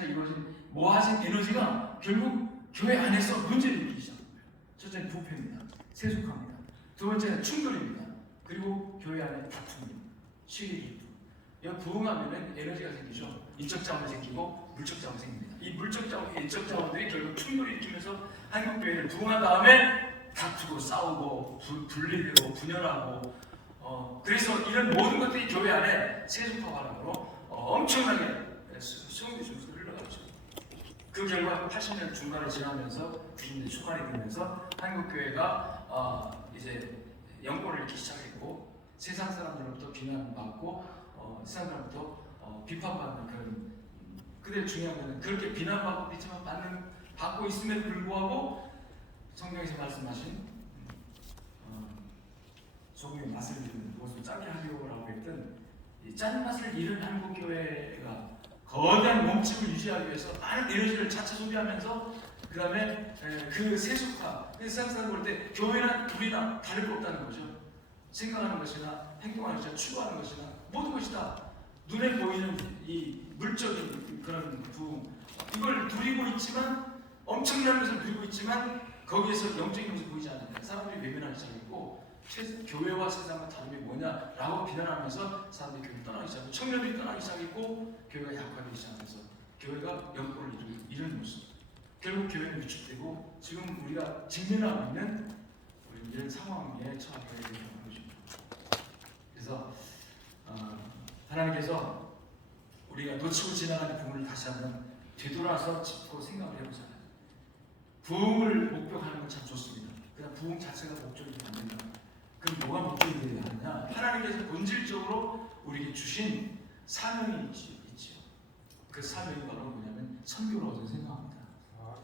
세상에서 이루어진 모아진 에너지가 결국 교회 안에서 문제를 일으키기 시작합니다. 첫째는 부패입니다. 세속화입니다. 두 번째는 충돌입니다. 그리고 교회 안에 다툼입니다. 시기 질투. 이거 부흥하면은 에너지가 생기죠. 인적 자원이 생기고 물적 자원이 생깁니다. 이 물적 자원, 인적 자원들이 결국 충돌을 일으키면서 한국 교회를 부흥한 다음에 다투고 싸우고 분리되고 분열하고 그래서 이런 모든 것들이 교회 안에 세속화가로 엄청나게 수용되면서 흘러가죠. 그 결과 80년 중반을 지나면서 90년대 초반이 되면서 한국 교회가 이제 영권을 잃기 시작했고 세상 사람들로부터 비난받고 세상 사람부터 비판받는 그런. 근데 중요한 것은 그렇게 비난받고 받고 있음에도 불구하고 성경에서 말씀하신 소금의 맛을 잃은 그것을 짜게 하려고 했던 이 짠맛을 잃은 한국 교회가 거대한 몸집을 유지하기 위해서 많은 에너지를 자체 소비하면서 그 다음에 그 세속화, 세상 사람 볼 때 교회나 우리나 다를 거 없다는 거죠. 생각하는 것이나 행동하는 것이나 추구하는 것이나 모든 것이 다 눈에 보이는 이 물적인 그런 부흥, 이걸 누리고 있지만 엄청난 것을 누리고 있지만 거기에서 영적인 것을 보이지 않는다. 사람들이 외면하기 시작했고 교회와 세상과 다름이 뭐냐라고 비난하면서 사람들이 교회를 떠나기 시작하고 청년들이 떠나기 시작했고 교회가 약화되기 시작하면서 교회가 영권을 잃은 모습. 결국 교회는 위축되고 지금 우리가 직면하고 있는 이런 상황에 처하게 되는 것입니다. 그래서 하나님께서 우리가 놓치고 지나가는 부분을 다시 한번 되돌아서 짚고 생각을 해보잖아요. 부흥을 목표하는 건 참 좋습니다. 그냥 부흥 자체가 목적이 안 된다. 그럼 뭐가 목적이 되어야 하느냐? 하나님께서 본질적으로 우리에게 주신 사명이 있지요. 그 사명이 바로 뭐냐면 선교라고 저는 생각합니다.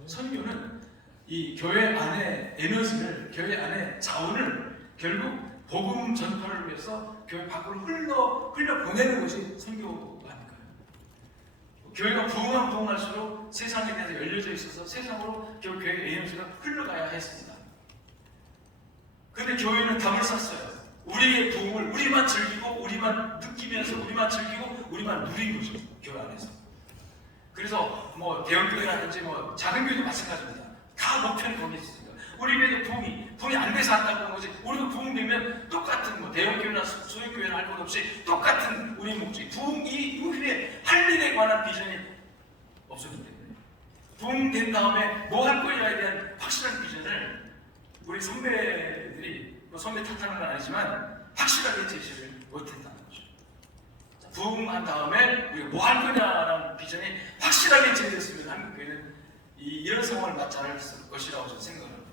선교는 이 교회 안에 에너지를, 교회 안에 자원을 결국 복음 전파를 위해서 교회 밖으로 흘려 보내는 것이 선교가 아닐까요? 교회가 부흥할수록 세상에 대해서 열려져 있어서 세상으로 결국 교회의 에너지가 흘러가야 했습니다. 그런데 교회는 답을 샀어요. 우리의 부흥을 우리만 즐기고 우리만 느끼면서 우리만 즐기고 우리만 누린 거죠. 교회 안에서. 그래서 뭐 대형교회라든지 뭐 작은 교회도 마찬가지입니다. 다 목표는 거기 있습니다. 우리 교회도 부흥이 안 돼서 한다고 거지. 우리도 부흥되면 똑같은 뭐 대형교회나 소형교회나 할 것 없이 똑같은 우리 목적이 부흥 이후에 할 일에 관한 비전이 없었기 때문에 부흥된 다음에 뭐 할 거냐에 대한 확실한 비전을 우리 선배들이 뭐 선배 탓하는 건 아니지만 확실하게 제시를 못했다는 거죠. 부흥한 다음에 우리가 뭐 할 거냐라는 비전이 확실하게 제시됐으면 한국교회는 이런 상황을 맞이할 것이라고 저는 생각합니다.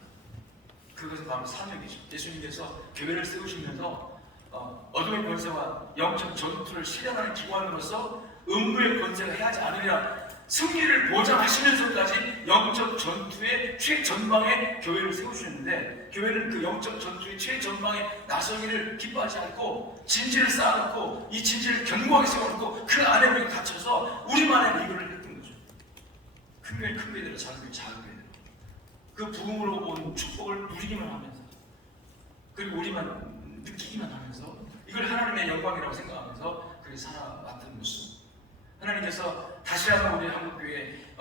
그것은 바로 사명이죠. 예수님께서 교회를 세우시면서 어둠의 권세와 영적 전투를 실행하는 기관으로서 음부의 권세가 해하지 않으려 승리를 보장하시면서까지 영적 전투의 최전방에 교회를 세우시는데 교회는 그 영적 전투의 최전방에 나서기를 기뻐하지 않고 진지를 쌓아놓고 이 진지를 견고하게 세워놓고 그 안에 우리가 갇혀서 우리만의 리그를 했던 거죠. 큰 교회 큰 교회대로 작은 교회 작은 교회대로 그 부흥으로 온 축복을 누리기만 하면서 그리고 우리만 느끼기만 하면서 이걸 하나님의 영광이라고 생각하면서 그렇게 살아왔던 모습. 하나님께서 다시 한번 우리 한국교회에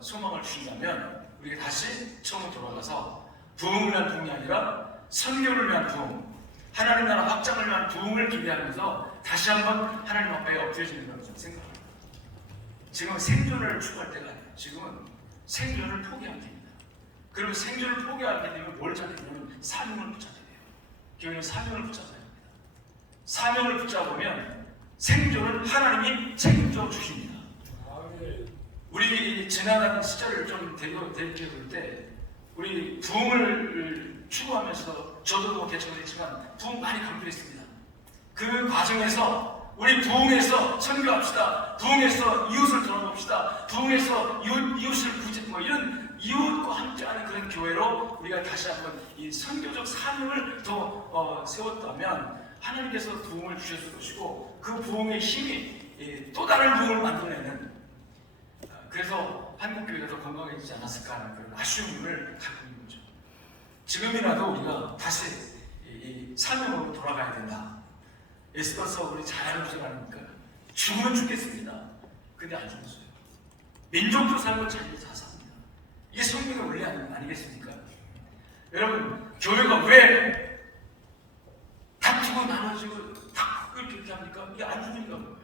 소망을 주신다면 우리가 다시 처음으로 돌아가서 부흥을 위한 부흥이 아니라 선교를 위한 부흥, 하나님 나라 확장을 위한 부흥을 기대하면서 다시 한번 하나님 앞에 엎드려지는 거라고 저는 생각합니다. 지금 생존을 추구할 때가 아니에요. 지금은 생존을 포기하면 됩니다. 그러면 생존을 포기하게 되면 뭘 찾게 되냐면 사명을 붙잡게 돼요. 교회는 사명을 붙잡아야 합니다. 사명을 붙잡으면 생존을 하나님이 책임져 주십니다. 우리 지나간 시절을 좀 되돌아볼 때 우리 부흥을 추구하면서 저도 뭐 개척을 했지만 부흥 많이 강조했습니다. 그 과정에서 우리 부흥에서 선교합시다. 부흥에서 이웃을 돌아봅시다. 부흥에서 이웃을 뭐 이런 이웃과 함께하는 그런 교회로 우리가 다시 한번 이 선교적 사명을 더 세웠다면 하나님께서 부흥을 주셨을 것이고 그 부흥의 힘이 또 다른 부흥을 만들어내는 그래서 한국교회가 더 건강해지지 않았을까 하는 그런 아쉬움을 갖고 있는 거죠. 지금이라도 우리가 다시 이 사명으로 돌아가야 된다. 에스더서 우리 잘 알고 있지 않습니까? 죽으면 죽겠습니다. 근데 안 죽었어요. 민족도 살고 자기도 다 삽니다. 이게 성경의 원리 아니겠습니까? 여러분, 교회가 왜 다투고 나눠지고 다 그렇게 합니까? 이게 안 죽으니까 그런 거예요.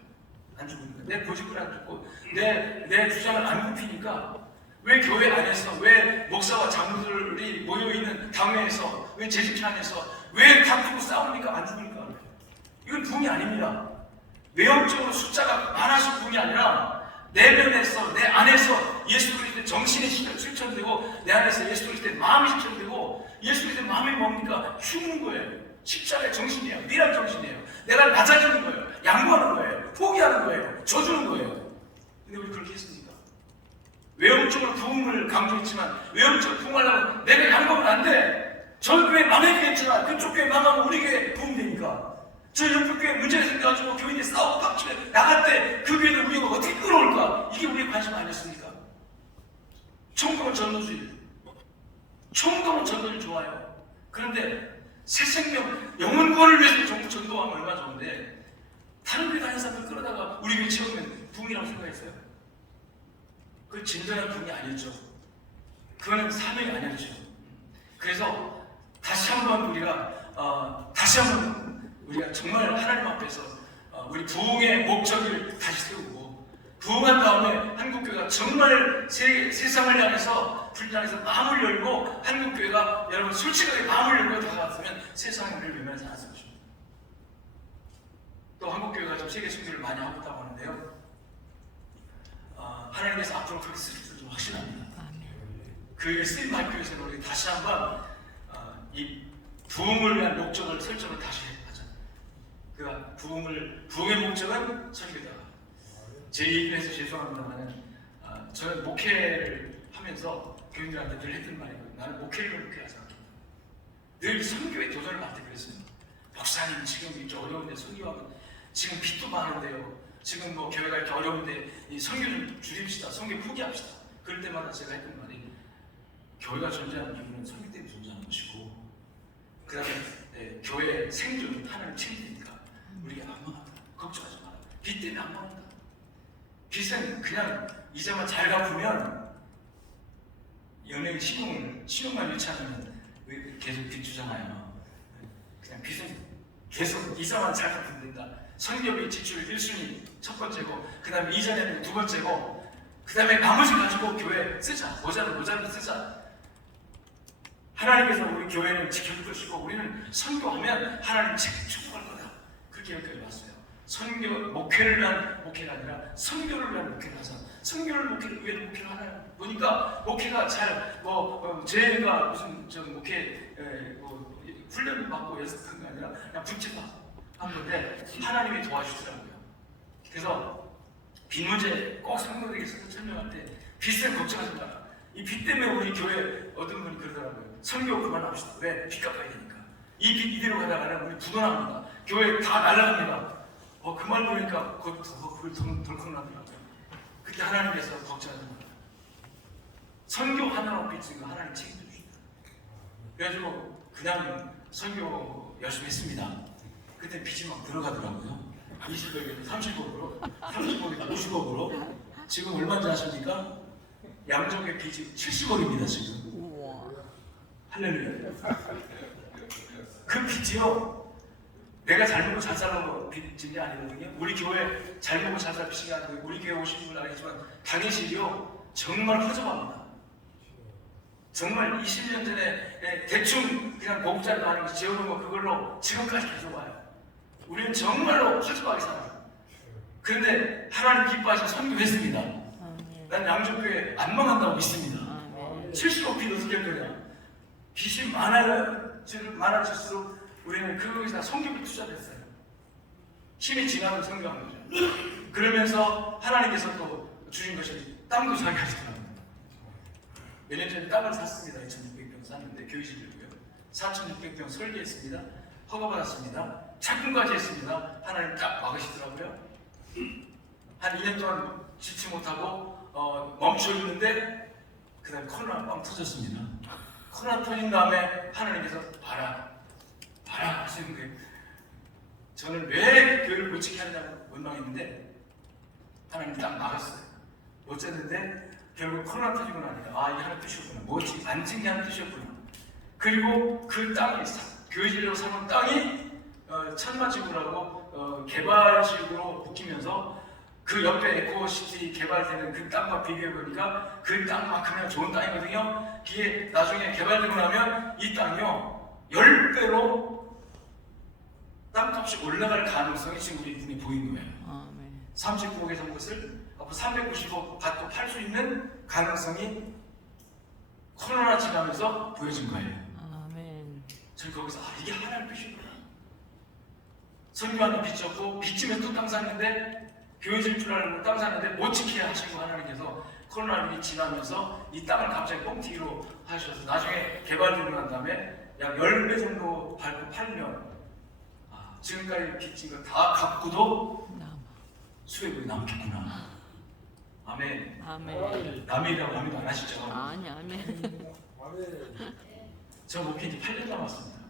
안 죽으니까. 내 고집을 안 죽고 내 주장을 안 굽히니까. 왜 교회 안에서, 왜 목사와 장로들이 모여있는 당회에서, 왜 제집회 안에서 왜 다투고 싸우니까 안 죽으니까. 이건 부흥이 아닙니다. 외형적으로 숫자가 많아서 부흥이 아니라 내면에서, 내 안에서 예수 그리스도의 정신이 실천되고, 내 안에서 예수 그리스도의 마음이 실천되고, 예수 그리스도의 마음이 뭡니까? 죽는 거예요. 십자가의 정신이에요. 미란 정신이에요. 내가 낮아지는 거예요. 양보하는 거예요. 포기하는 거예요. 져주는 거예요. 근데 우리 그렇게 했습니까? 외형적으로 부흥을 강조했지만, 외형적으로 부흥하려면 내가 양보하면 안 돼. 저 교회 망해지겠지만 그쪽 교회 망하면 우리 교회 부흥되니까. 저 옆에 교회 문제가 생겨가지고 교인이 싸우고 빡치게 나갈 때 그 교회를 우리가 어떻게 끌어올까? 이게 우리의 관심 아니었습니까? 총동은 전도주의. 총동은 전도주의 좋아요. 그런데 새 생명, 영혼 구원을 위해서 전도하면 얼마나 좋은데, 다른 교회 다니는 사람들 끌어다가 우리 교회 채우면 부흥이라고 생각했어요? 그 진정한 부흥이 아니었죠. 그거는 사명이 아니었죠. 그래서 다시 한번 우리가 정말 하나님 앞에서 우리 부흥의 목적을 다시 세우고, 부흥한 다음에 한국교회가 정말 세상을 향해서 불장에서 마음을 열고, 한국교회가 여러분 솔직하게 마음을 열고 다가왔으면 세상이 우리를 외면하지 않았을 것입니다. 또 한국교회가 좀 세계 순교를 많이 하고 있다고 하는데요, 하나님께서 앞으로 그렇게 쓰실 줄 확신합니다. 그 쓰임 학교에서는 우리 다시 한번 이 부흥을 위한 목적을 설정을 다시 하자. 그 부흥의 목적은 설교다. 제 얘기를 해서 죄송합니다만, 저는 목회를 하면서 교인들한테 늘 했던 말이에요. 나는 목회를 목회하지 않겠다. 늘 선교에 도전을 받을 때 그랬어요. 목사님, 지금 이렇게 어려운데 선교하면 지금 빚도 많은데요. 지금 뭐 교회가 이렇게 어려운데 이 선교 좀 줄입시다. 선교 포기합시다. 그럴 때마다 제가 했던 말이, 교회가 존재하는 이유는 선교 때문에 존재하는 것이고, 그 다음에 교회의 생존이 하나님 책임이니까 우리가 안 망한다. 걱정하지 마라. 빚 때문에 안 망한다. 빚은 그냥 이자만 잘 갚으면, 연예인 신용만 유치하면 계속 빚 주잖아요. 그냥 빚은 계속 이자만 잘 갚으면 된다. 선교비 지출 1순위 첫 번째고, 그 다음에 이자 내는 두 번째고, 그 다음에 나머지 가지고 교회 쓰자. 모자는 쓰자. 하나님께서 우리 교회는 지켜줄 것이고, 우리는 선교하면 하나님 축복할 거다. 그렇게 여기까지 왔어요. 선교, 목회를 위한 목회가 아니라 선교를 위한 목회를 하자. 선교를 위한 목회를 하나요? 보니까 목회가 제가 무슨 목회 훈련 받고 연습한 게 아니라 그냥 붙잡아 한 건데, 하나님이 도와주시더라고요. 그래서 빚 문제 꼭 성도들에게 설명할 때, 빚을 걱정하지 마라. 이 빚 때문에 우리 교회 어떤 분이 그러더라고요. 선교 그만합시다. 왜? 빚 갚아야 되니까. 이 빚 이대로 가다가는 우리 부도납니다. 교회 다 날아갑니다. 그 말 보니까 그걸 덜컥 나더라고요. 그때 하나님께서 걱정하지 마라. 선교 하나로 빚은 거 하나님 책임져 주신다. 그래가지고 그냥 선교 열심히 했습니다. 그때 빚이 막 들어가더라고요. 20억에서 30억으로, 30억에서 50억으로. 지금 얼마인지 아십니까? 양쪽의 빚이 70억입니다, 지금. 할렐루야. 그 빚이요, 내가 잘 먹고 잘 살라고 빚진 게 아니거든요. 우리 교회 잘 먹고 잘 살 빚이 게 아니고, 우리 교회 오신 분은 알겠지만 당연시요 정말 허접합니다. 정말 20년 전에 대충 그냥 공짜로 하는 거 지어놓은 거 그걸로 지금까지 계속 와요. 우리는 정말로 허접하게 살아요. 그런데 하나님 기뻐하셔서 선교했습니다. 난 양쪽교회 안 망한다고 믿습니다. 70억 빚 어떻게 할 거냐? 빚이 많아질수록 우리는 그거에다 선교비 투자를 했어요. 힘이 지나면 선교한 거죠. 그러면서 하나님께서 또 주신 것이 땅도 사게 하시더라고요. 몇 년 전에 땅을 샀습니다. 2,600평 샀는데 교회실이고요. 4,600평 설계했습니다. 허가받았습니다. 착금까지 했습니다. 하나님 딱 막으시더라고요. 한 2년 동안 짓지 못하고 멈춰 있는데, 그 다음에 코로나 빵 터졌습니다. 코로나 터진 다음에 하나님께서 봐라 하시는 거예요. 저는 왜 교회를 못 지게 하느냐고 원망했는데 하나님 딱 막았어요. 어쨌는데 결국 코로나 터지고 나니까 아 이게 하는 뜻이었구나. 뭐지? 앉은 게 하는 뜻이었구나. 그리고 그 땅이 교회지로 삼은 땅이 천마지구라고 개발지구로 묶이면서 그 옆에 에코시티 개발되는 그 땅과 비교해보니까 그 땅만큼이나 좋은 땅이거든요. 이게 나중에 개발되고 나면 이 땅이요 10배로 땅값이 올라갈 가능성이 지금 우리 눈에 보이는 거예요. 39억에 산 것을 앞으로 390억 받고 팔 수 있는 가능성이 코로나 지나면서 보여진 거예요. 저는 거기서 이게 하나님의 뜻이구나. 선교하는 빚졌고 빚지면 또 땅 샀는데 교회질 줄 알고 땅 샀는데 못 지키게 하시고 하나님께서 코로나19이 지나면서 이 땅을 갑자기 뻥튀기로 하셔서 나중에 개발되고 난 다음에 약 10배 정도 밟고 팔면 지금까지 빚진 거 다 갚고도 수익이 남겠구나. 아멘. 아멘이라고 하면 안 하시죠? 아니 아멘. 저 목회지 8년 남았습니다.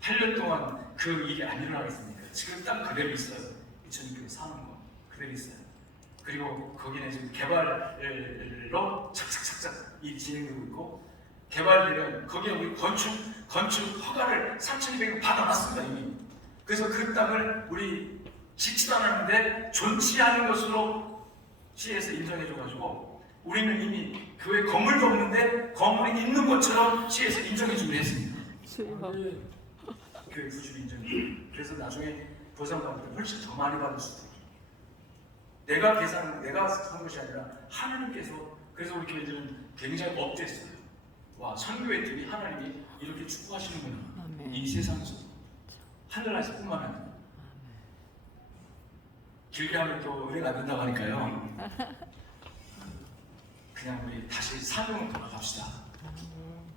8년 동안 그 일이 안 일어나겠습니까? 지금 딱 그대로 있어요. 2006년에 사는 거 그대로 있어요. 그리고 거기는 지금 개발로 착착착착 일이 진행되고 있고 개발되면 거기에 우리 건축 허가를 3,200원 받아놨습니다 이미. 그래서 그 땅을 우리 짓지도 않았는데 존치 않은 것으로 시에서 인정해줘가지고 우리는 이미 교회 건물도 없는데 건물이 있는 것처럼 시에서 인정해주기로 했습니다. 교회 구주를 인정해. 그래서 나중에 보상받을 때 훨씬 더 많이 받을 수도 있고. 내가 산 것이 아니라 하나님께서. 그래서 우리 교회들은 굉장히 업됐어요. 와, 선교회들이 하나님이 이렇게 축복하시는구나. 이 세상에서 하늘나라에서뿐만 아니라. 길게 하면 또 은혜가 안 된다고 하니까요. 그냥 우리 다시 사명으로 돌아갑시다.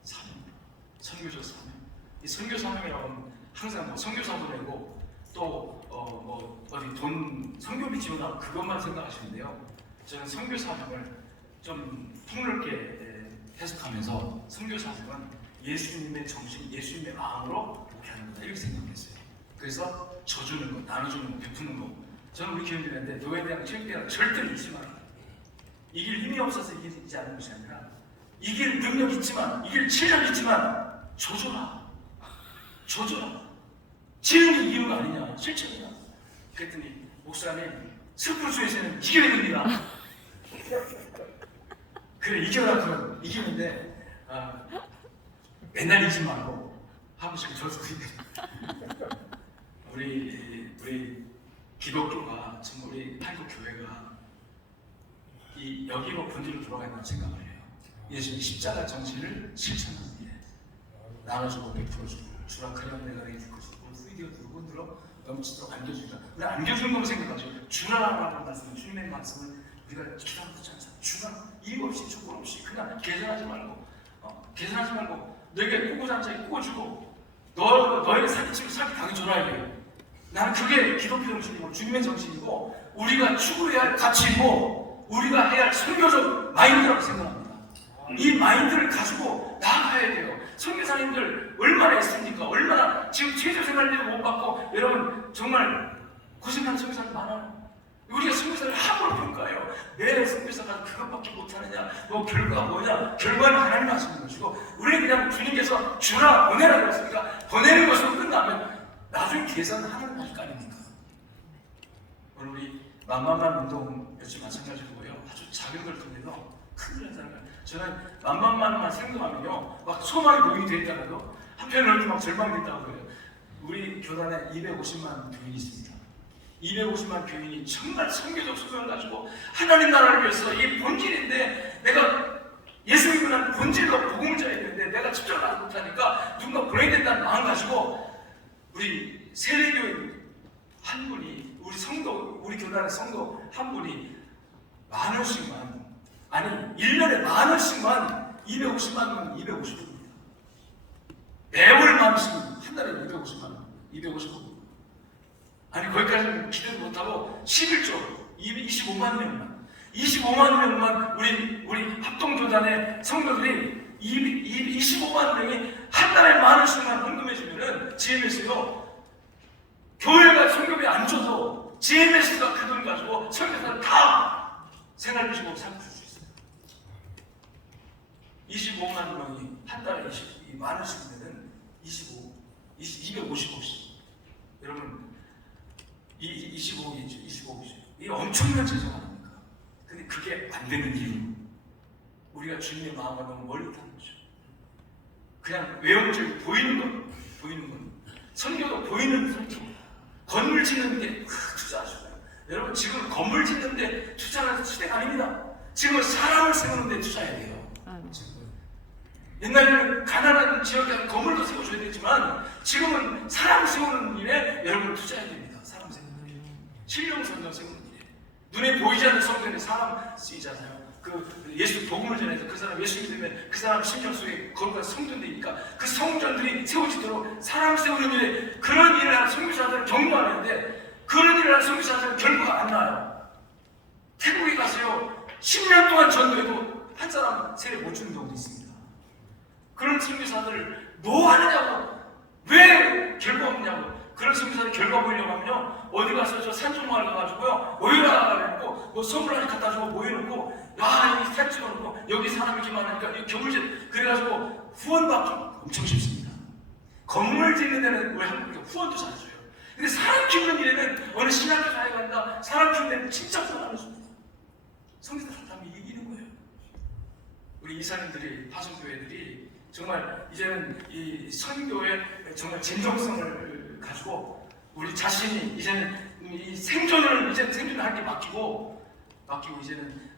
사명, 선교적 사명. 이 선교 사명이라고 하면 항상 뭐 선교사도 내고 또 어디 돈 선교비 지원하고 그것만 생각하시는데요. 저는 선교 사명을 좀 폭넓게 해석하면서 선교 사명은 예수님의 정신, 예수님의 마음으로 이렇게 하는 거다 이렇게 생각했어요. 그래서 져주는 거, 나눠주는 거, 베푸는 거. 저는 우리 교인들한테 너에 대한 책임감 절대 잊지 마라. 이길 힘이 없어서 이기지 않는 것이 아니라 이길 능력 있지만, 이길 체력 있지만 줘줘라. 지는 게 이기는 거 아니냐, 실천이냐. 그랬더니 목사님 스프수에서는 이겨야 됩니다. 그래 이겨라. 그럼 이기는데 맨날 이기지 말고 한 번씩 줘서 우리 기독교가 정말 우리 한국 교회가 이 여기로 본질로 돌아가 있다는 생각을 해요. 예수님 십자가 정신을 실천하는 일. 나눠주고 베풀어주고 주라 그냥 내가 내게 줄 것이고 후이되어 두고 흔들어 넘치도록 안겨주리라. 우리 안겨주는 거로 생각하죠. 주라라는 말씀은 주님의 말씀을 우리가 기도하는 거지 않습니까? 주라 이유 없이 조건 없이 그냥 계산하지 말고 너에게 꾸고자 자에 꾸어주고 너에게 사기치면 사기 당해줘라 이게. 나는 그게 기독교 정신이고 주님의 정신이고 우리가 추구해야 할 가치이고 우리가 해야 할 선교적 마인드라고 생각합니다. 이 마인드를 가지고 나아가야 돼요. 선교사님들 얼마나 했습니까? 얼마나 지금 체조생활비도 못 받고 여러분 정말 고생하는 선교사님 많아요. 우리가 선교사를 함부로 평가해요. 왜 선교사가 그것밖에 못하느냐, 뭐 결과가 뭐냐. 결과는 하나님 하시는 것이고 우리는 그냥 주님께서 주라 보내라고 했으니까 보내는 것으로 끝나면 나중에 계산하는 것이 아닙니까? 오늘 우리 만만만 운동 역시 마찬가지고요. 아주 작은 걸 통해서 큰 일을 하는 거예요. 저는 만만만만 생각하면요, 막 소망이 노인이 되어 있다가도 한편으로는 막 절망이 됐다고 그래요. 우리 교단에 250만 교인이 있습니다. 250만 교인이 정말 선교적 소명을 가지고 하나님 나라를 위해서 이 본질인데 내가 예수 믿고 난 본질로 복음을 전해야 되는데 내가 집중을 하지 못하니까 누군가 보내야 된다는 마음 가지고 우리 세례교인 한 분이 우리 성도, 우리 교단의 성도 한 분이 10,000원씩만, 아니 1년에 10,000원씩만 250만 원, 250원입니다. 매월 10,000원씩 한 달에 250만 원, 250원. 아니 거기까지는 기대도 못하고 11조 25만 명만 우리 합동교단의 성도들이 25만 명이 한 달에 10,000원씩만 헌금해주면은 GMS요 교회가 성교비 안 줘도 GMS가 그 돈 가지고 선교사를 다 생활비 15억 상품 줄 수 있어요. 25만 명이 한 달에 20만 원씩 내는 250억씩. 여러분, 25억이죠. 25억이죠. 이게 엄청난 재정 아닙니까? 근데 그게 안 되는 이유, 우리가 주님의 마음과 너무 멀리 타는 거죠. 그냥 외형적인 보이는 건. 선교도 보이는 선교. 건물 짓는데 투자하시고요. 여러분, 지금 건물 짓는데 투자하는 시대가 아닙니다. 지금은 사람을 세우는데 투자해야 돼요. 옛날에는 가난한 지역에 건물도 세워줘야 되지만 지금은 사람 세우는 일에 여러분 투자해야 됩니다. 사람 세우는 일에, 신령 성전 세우는 일에. 눈에 보이지 않는 성전에 사람 쓰이잖아요. 그 예수 복음을 전해서 그 사람 예수 믿으면 그 사람 심령 속에 거기가 성전되니까 그 성전들이 세워지도록 사람 세우는 일에 그런 일을 하는 선교사들을 격려하는데 그런 일을 하는 선교사들은 결과가 안 나요. 태국에 가서요 10년 동안 전도해도 한 사람 세례 못 주는 경우도 있습니다. 그런 선교사들을 뭐 하느냐고, 왜 결과 없냐고. 그런 선교사들 결과 보이려고 하면요 어디 가서 저 산중마을 가가지고요 모여라 그러고 뭐 선물 하나 갖다 주고 모여놓고 야 여기 사진 찍어놓고 여기 사람이 이렇게 많으니까 이 겨울제 그래가지고 후원받기 엄청 쉽습니다. 건물 짓는 데는 왜 한국에 후원도 잘해줘요. 근데 사람 키우는 일에는 어느 신학교 사회 간다 사람 키우는 데는 진짜 후원 안 해줍니다. 성교사 사람이 이기는 거예요. 우리 이사님들이 파송교회들이 정말 이제는 이 선교의 정말 진정성을 가지고 우리 자신이 이제는 이 생존을 할 게 맡기고 이제는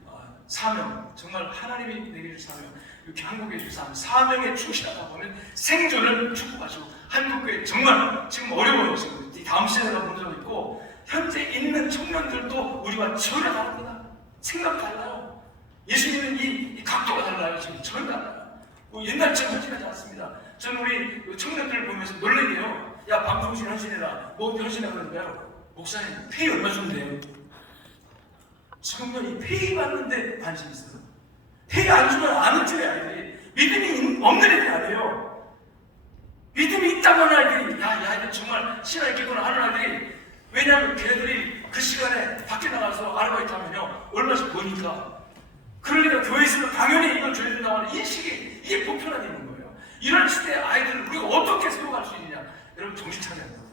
사명, 정말 하나님이 내게 줄 사명, 이렇게 한국에 줄 사명에 충실하다 보면 생존을 축복하시고 한국교회 정말 지금 어려워요. 지금 다음 시대가 문제가 있고 현재 있는 청년들도 우리와 전혀 다릅니다. 생각 달라요. 예수님은 이 각도가 달라요. 지금 전혀 달라요. 옛날처럼 헌신하지 않습니다. 저는 우리 청년들을 보면서 놀래게요. 야 방송신 헌신해라. 뭐 헌신해 그러는가요? 목사님 페이 얼마 준대요? 지금요 이 페이 받는데 관심 있어요. 페이 안 주면 아는 척해 아이들이. 믿음이 없는 애들이 아니에요. 믿음이 있다고 하는 아이들이 야 이들 정말 신앙 있겠구나 하는 아이들이. 왜냐하면 걔들이 그 시간에 밖에 나가서 아르바이트 하면요 얼마씩 버니까. 그러니까 교회에 있으면 당연히 이걸 줘야 된다고 하는 인식이 이게 보편화되어 있는 거예요. 이런 시대의 아이들을 우리가 어떻게 세워갈 수 있느냐. 여러분 정신 차려야 됩니다.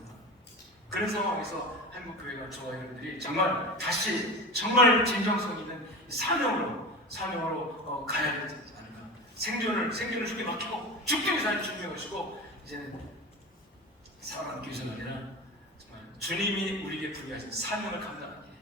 그런 상황에서 한국교회가 저와 여러분들이 정말 다시 정말 진정성 있는 사명으로 가야 되지 않을까. 생존을 주께 맡기고 죽기 위해서 주님의 것이고 이제는 살아가는 교회가 아니라 정말 주님이 우리에게 부여하신 사명을 감당하는 일,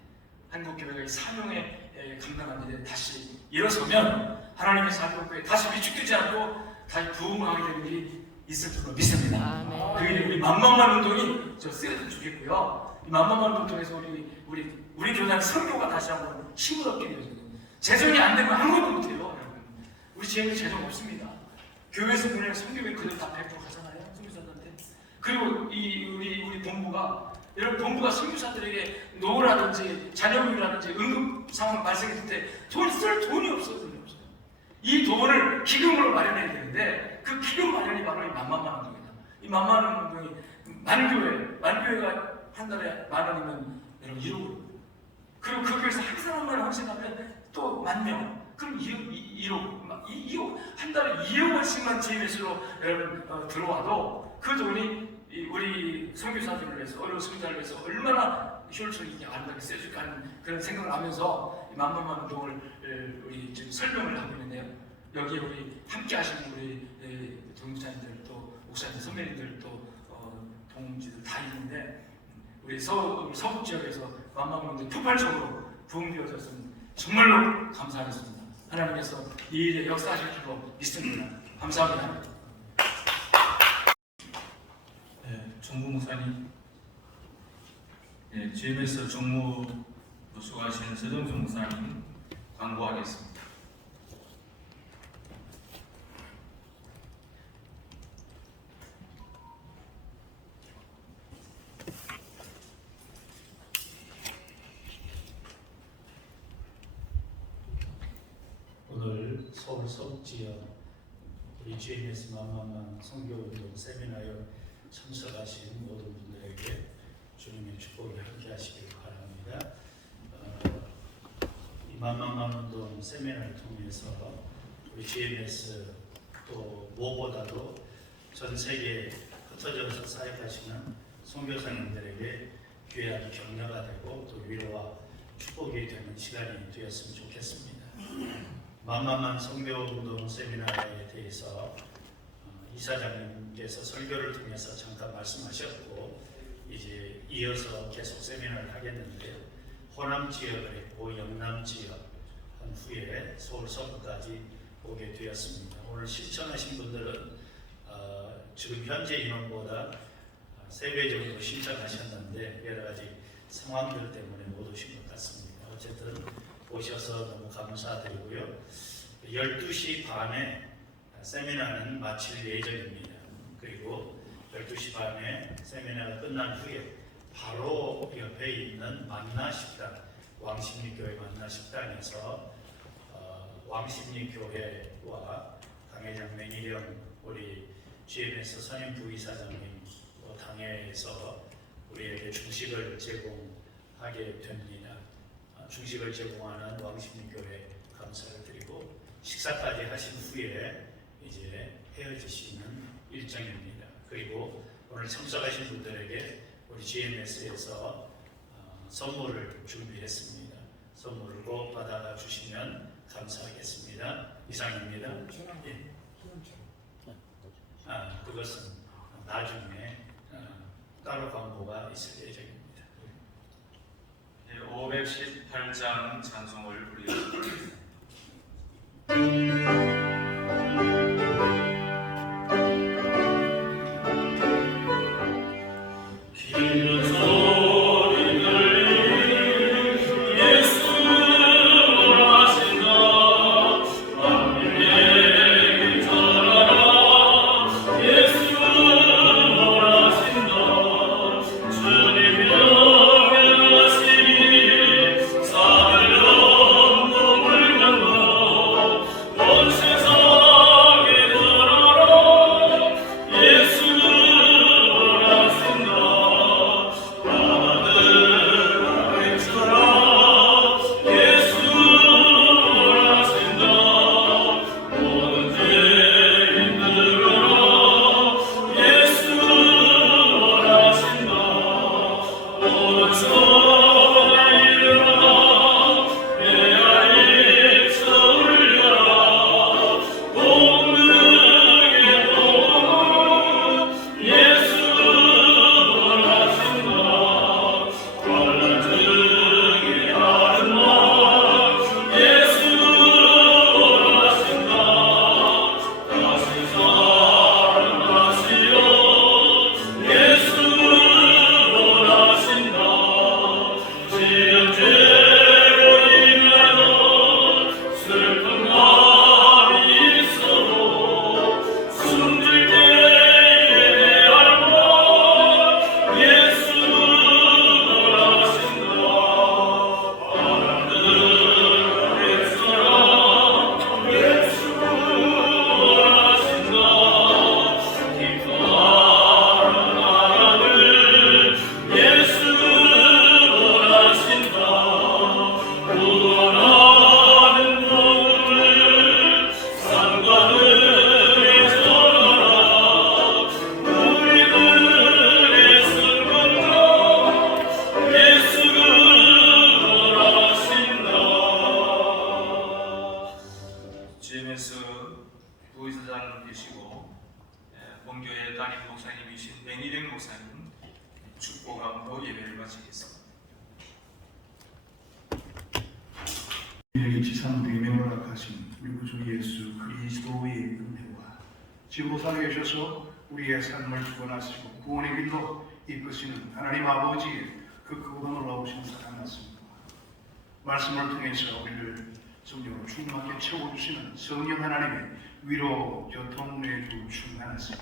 한국교회가 이 사명에 감당하는 일에 다시 일어서면 하나님의 한국교회 다시 위축되지 않고 다시 부흥하게 되는 일이 있을 줄로 믿습니다. 그 일이 우리 만만한 운동이 쓰여졌으면 좋겠고요. 이 만만한 운동 통해서 우리 교단 선교가 다시 한번 힘을 얻게 되어져요. 재정이 안 되면 아무것도 못해요. 여러분. 우리 지금 재정 없습니다. 교회에서 보내는 선교비 그대로 다 100% 가잖아요. 선교사들한테. 그리고 우리 본부가 여러분 본부가 선교사들에게 노후라든지 자녀교육이라든지 응급 상황 발생했을 때 쓸 돈이 없어요. 이 돈을 기금으로 마련해야 되는데 그 기금 마련이 바로 이 만만한 운동이다. 이 만만한 운동이 만교회가 한 달에 10,000원이면 여러분 1억. 그리고 그 교회에서 한 사람만 헌신하면 또 10,000명. 그럼 2억 한 달에 2억 원씩만 GMS로 여러분 들어와도 그 돈이 우리 선교사들을 위해서 어려운 선교사를 위해서 얼마나 효율적이게 아름답게 쓰여질까 하는 그런 생각을 하면서 이 만만한 운동을 우리 지금 설명을 하고 있는데요. 여기에 우리 함께 하시는 우리 동무자님들 또 목사님 선배님들 또 동지들 다 있는데 우리 서북 지역에서 만만한 운동이 폭발적으로 부흥되어졌으면 정말로 감사하겠습니다. 하나님께서 이 일에 역사하실 줄로 믿습니다. 감사합니다. 정무 목사님, GMS 정무 수고하시는 서정준 목사님 광고하겠습니다. 오늘 서울 서북 지역 우리 GMS 만만한 선교운동 세미나에 참석하신 모든 분들에게 주님의 축복을 함께 하시길 바랍니다. 이 만만운동 세미나를 통해서 우리 GMS 또 무엇보다도 전 세계에 흩어져서 사역하시는 선교사님들에게 귀한 격려가 되고 또 위로와 축복이 되는 시간이 되었으면 좋겠습니다. 만만한 선교운동 세미나에 대해서 이사장님께서 설교를 통해서 잠깐 말씀하셨고 이제 이어서 계속 세미나를 하겠는데요. 호남 지역을 했고 영남 지역 한 후에 서울 서부까지 오게 되었습니다. 오늘 신청하신 분들은 지금 현재 인원보다 3배 정도 신청하셨는데 여러 가지 상황들 때문에 못 오신 것 같습니다. 어쨌든 오셔서 너무 감사드리고요. 12시 반에 세미나는 마칠 예정입니다. 그리고 12시 반에 세미나가 끝난 후에 바로 옆에 있는 만나식당, 왕십리교회 만나식당에서 왕십리교회와 강회장 맹일영 우리 GMS 선임 부이사장님 당회에서 우리에게 중식을 제공하게 됩니다. 중식을 제공하는 왕십리교회 감사를 드리고 식사까지 하신 후에 이제 헤어지시는 일정입니다. 그리고 오늘 참석하신 분들에게 우리 GMS에서 선물을 준비했습니다. 선물을 꼭 받아가 주시면 감사하겠습니다. 이상입니다. 예. 그것은 나중에 따로 광고가 있을 예정입니다. 518장 찬송을 부르겠습니다. 본교회 담임 목사님이신 맹일영 목사님 축복함으로 예배를 마치겠습니다. 우리에게 지상되게 허락하신 우리 구주 예수 그리스도의 은혜와 지금도 살아계셔서 우리의 삶을 구원하시고 구원의 길로 이끄시는 하나님 아버지의 그 크고 놀라우신 사랑 말씀과 말씀을 통해서 우리를 성령으로 충만하게 채워주시는 성령 하나님의 위로 교통 내주 충만하시니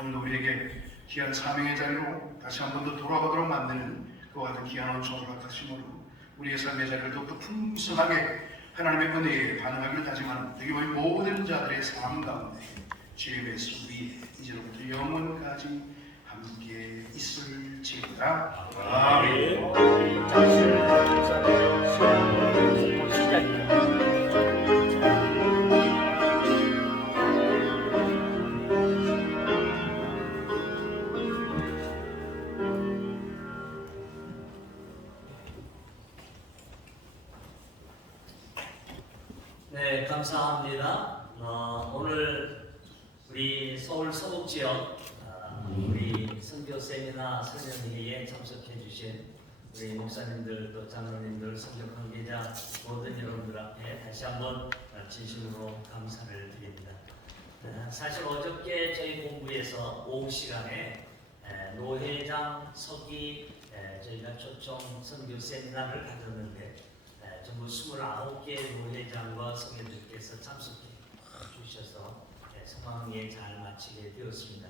오늘도 우리에게 귀한 사명의 자리로 다시 한 번 더 돌아가도록 만드는 그와 같은 귀한 은총을 허락하심으로 우리의 삶의 자리를 더욱더 풍성하게 하나님의 은혜에 반응하기를 다짐하는 여기 모인 모든 자들의 삶 가운데 GMS 위에 이제로부터 영원까지 함께 있을지어다. 아멘. 네, 감사합니다. 오늘 우리 서울 서북 지역 우리 선교 세미나 설명회에 참석해 주신 우리 목사님들 또 장로님들 선교 관계자 모든 여러분들 앞에 다시 한번 진심으로 감사를 드립니다. 사실 어저께 저희 본부에서 오후 시간에 노회장 서기 저희가 초청 선교 세미나를 가졌는데 전부 29개 노회장과 성교들께서 참석해 주셔서 성황리에 잘 마치게 되었습니다.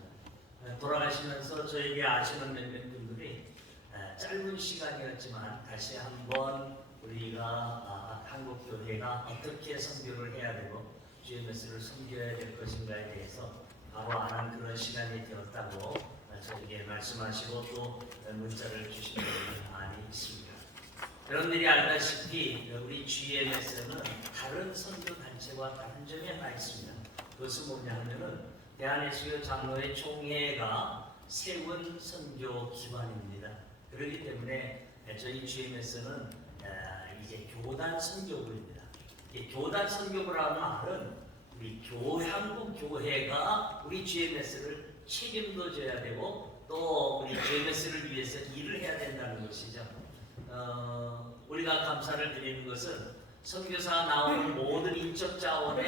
돌아가시면서 저에게 아시는 몇몇 분들이 짧은 시간이었지만 다시 한번 우리가 한국교회가 어떻게 선교를 해야 되고 GMS를 섬겨야 될 것인가에 대해서 바로 아는 그런 시간이 되었다고 저에게 말씀하시고 또 문자를 주신 분들이 많이 있습니다. 여러분들이 알다시피 우리 GMS는 다른 선교 단체와 다른 점이 하나 있습니다. 그것은 뭐냐 하면은 대한예수교 장로회 총회가 세운 선교 기관입니다. 그렇기 때문에 저희 GMS는 이제 교단 선교부입니다. 이 교단 선교부라는 말은 우리 한국 교회가 우리 GMS를 책임도 져야 되고 또 우리 GMS를 위해서 일을 해야 된다는 것이죠. 우리가 감사를 드리는 것은 선교사 나오는 모든 인적 자원의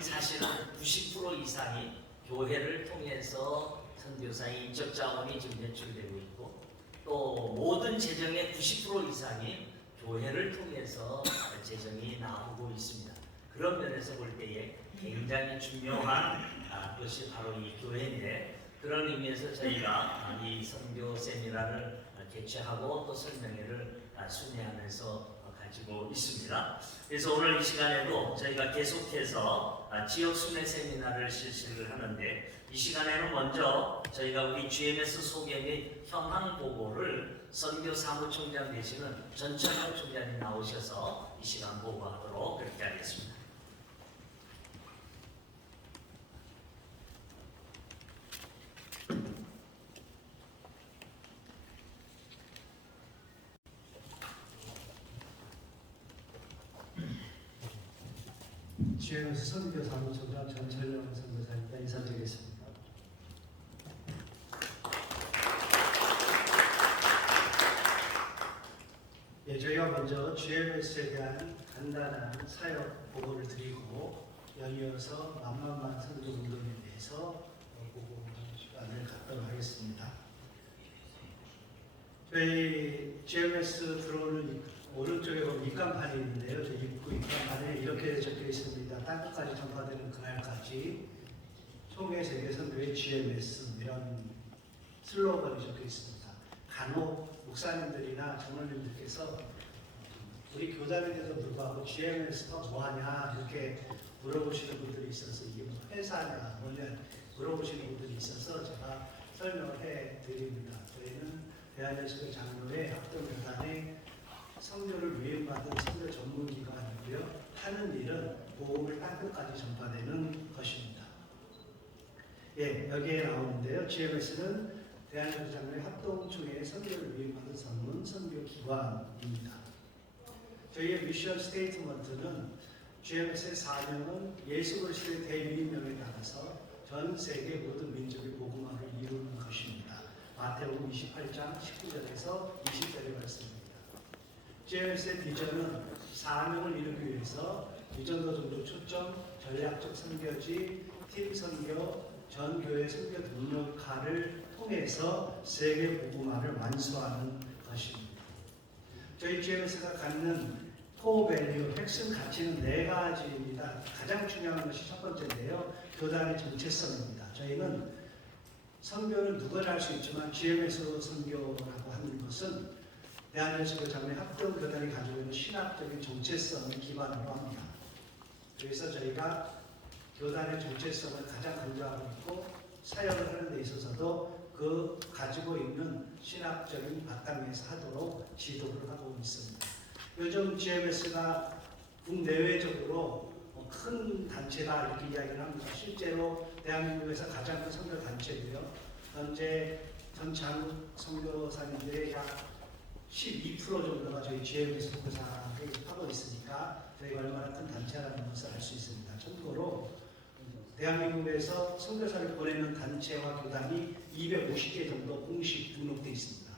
사실은 90% 이상이 교회를 통해서 선교사의 인적 자원이 지금 배출되고 있고 또 모든 재정의 90% 이상이 교회를 통해서 재정이 나오고 있습니다. 그런 면에서 볼 때에 굉장히 중요한 것이 바로 이 교회인데 그런 의미에서 저희가 이 선교 세미나를 개최하고 또 설명회를 순회하면서 가지고 있습니다. 그래서 오늘 이 시간에도 저희가 계속해서 지역 순회 세미나를 실시를 하는데 이 시간에는 먼저 저희가 우리 GMS 소개 및 현황 보고를 선교 사무총장 되시는 전철영 총장님 나오셔서 이 시간 보고하도록 그렇게 하겠습니다. GMS 선교 사무총장 전철영 선교사님과 인사드리겠습니다. 저희가 먼저 GMS에 대한 간단한 사역 보고를 드리고 연이어서 만만만 선교 운동에 대해서 보고 시간을 갖도록 하겠습니다. 저희 GMS 들어오는 오른쪽에 보면 입간판이 있는데요. 저 입구 입간판에 이렇게 적혀 있습니다. 땅끝까지 전파되는 그날까지 총회 세계 선교회 GMS 이런 슬로건이 적혀 있습니다. 간혹 목사님들이나 장로님들께서 우리 교단에도 불구하고 GMS가 뭐하냐 이렇게 물어보시는 분들이 있어서 이게 뭐 회사냐 뭐냐 물어보시는 분들이 있어서 제가 설명을 해드립니다. 저희는 대한예수교 장로회 합동교단의 선교를 위임받은 선교 전문기관이고요. 하는 일은 복음을 땅끝까지 전파되는 것입니다. 여기에 나오는데요. GMS는 대한예수교 장로회 합동총회의 선교를 위임받은 전문 선교기관입니다. 저희의 미션 스테이트먼트는 GMS의 사명은 예수 그리스도의 대유인명에 따라서 전 세계 모든 민족의 복음화를 이루는 것입니다. 마태복음 28장 19절에서 20절의 말씀입니다. GMS의 비전은 사명을 이루기 위해서 유전도 종족 초점, 전략적 선교지, 팀 선교, 전 교회 선교 동력화를 통해서 세계 복음화를 완수하는 것입니다. 저희 GMS가 갖는 코어 밸류, 핵심 가치는 4가지입니다. 가장 중요한 것이 첫 번째인데요. 교단의 정체성입니다. 저희는 선교는 누구나 할 수 있지만 GMS로 선교라고 하는 것은 대한예수교 장로회 합동교단이 가지고 있는 신학적인 정체성을 기반으로 합니다. 그래서 저희가 교단의 정체성을 가장 강조하고 있고 사역을 하는 데 있어서도 그 가지고 있는 신학적인 바탕에서 하도록 지도를 하고 있습니다. 요즘 GMS가 국내외적으로 큰 단체다 이렇게 이야기를 합니다. 실제로 대한민국에서 가장 큰 선교 단체고요. 현재 전 장국 선교사님들의 약 12% 정도가 저희 GMS 선교사를 하고 있으니까 저희가 얼마나 큰 단체라는 것을 알 수 대한민국에서 선교사를 보내는 단체와 교단이 250개 정도 공식 등록되어 있습니다.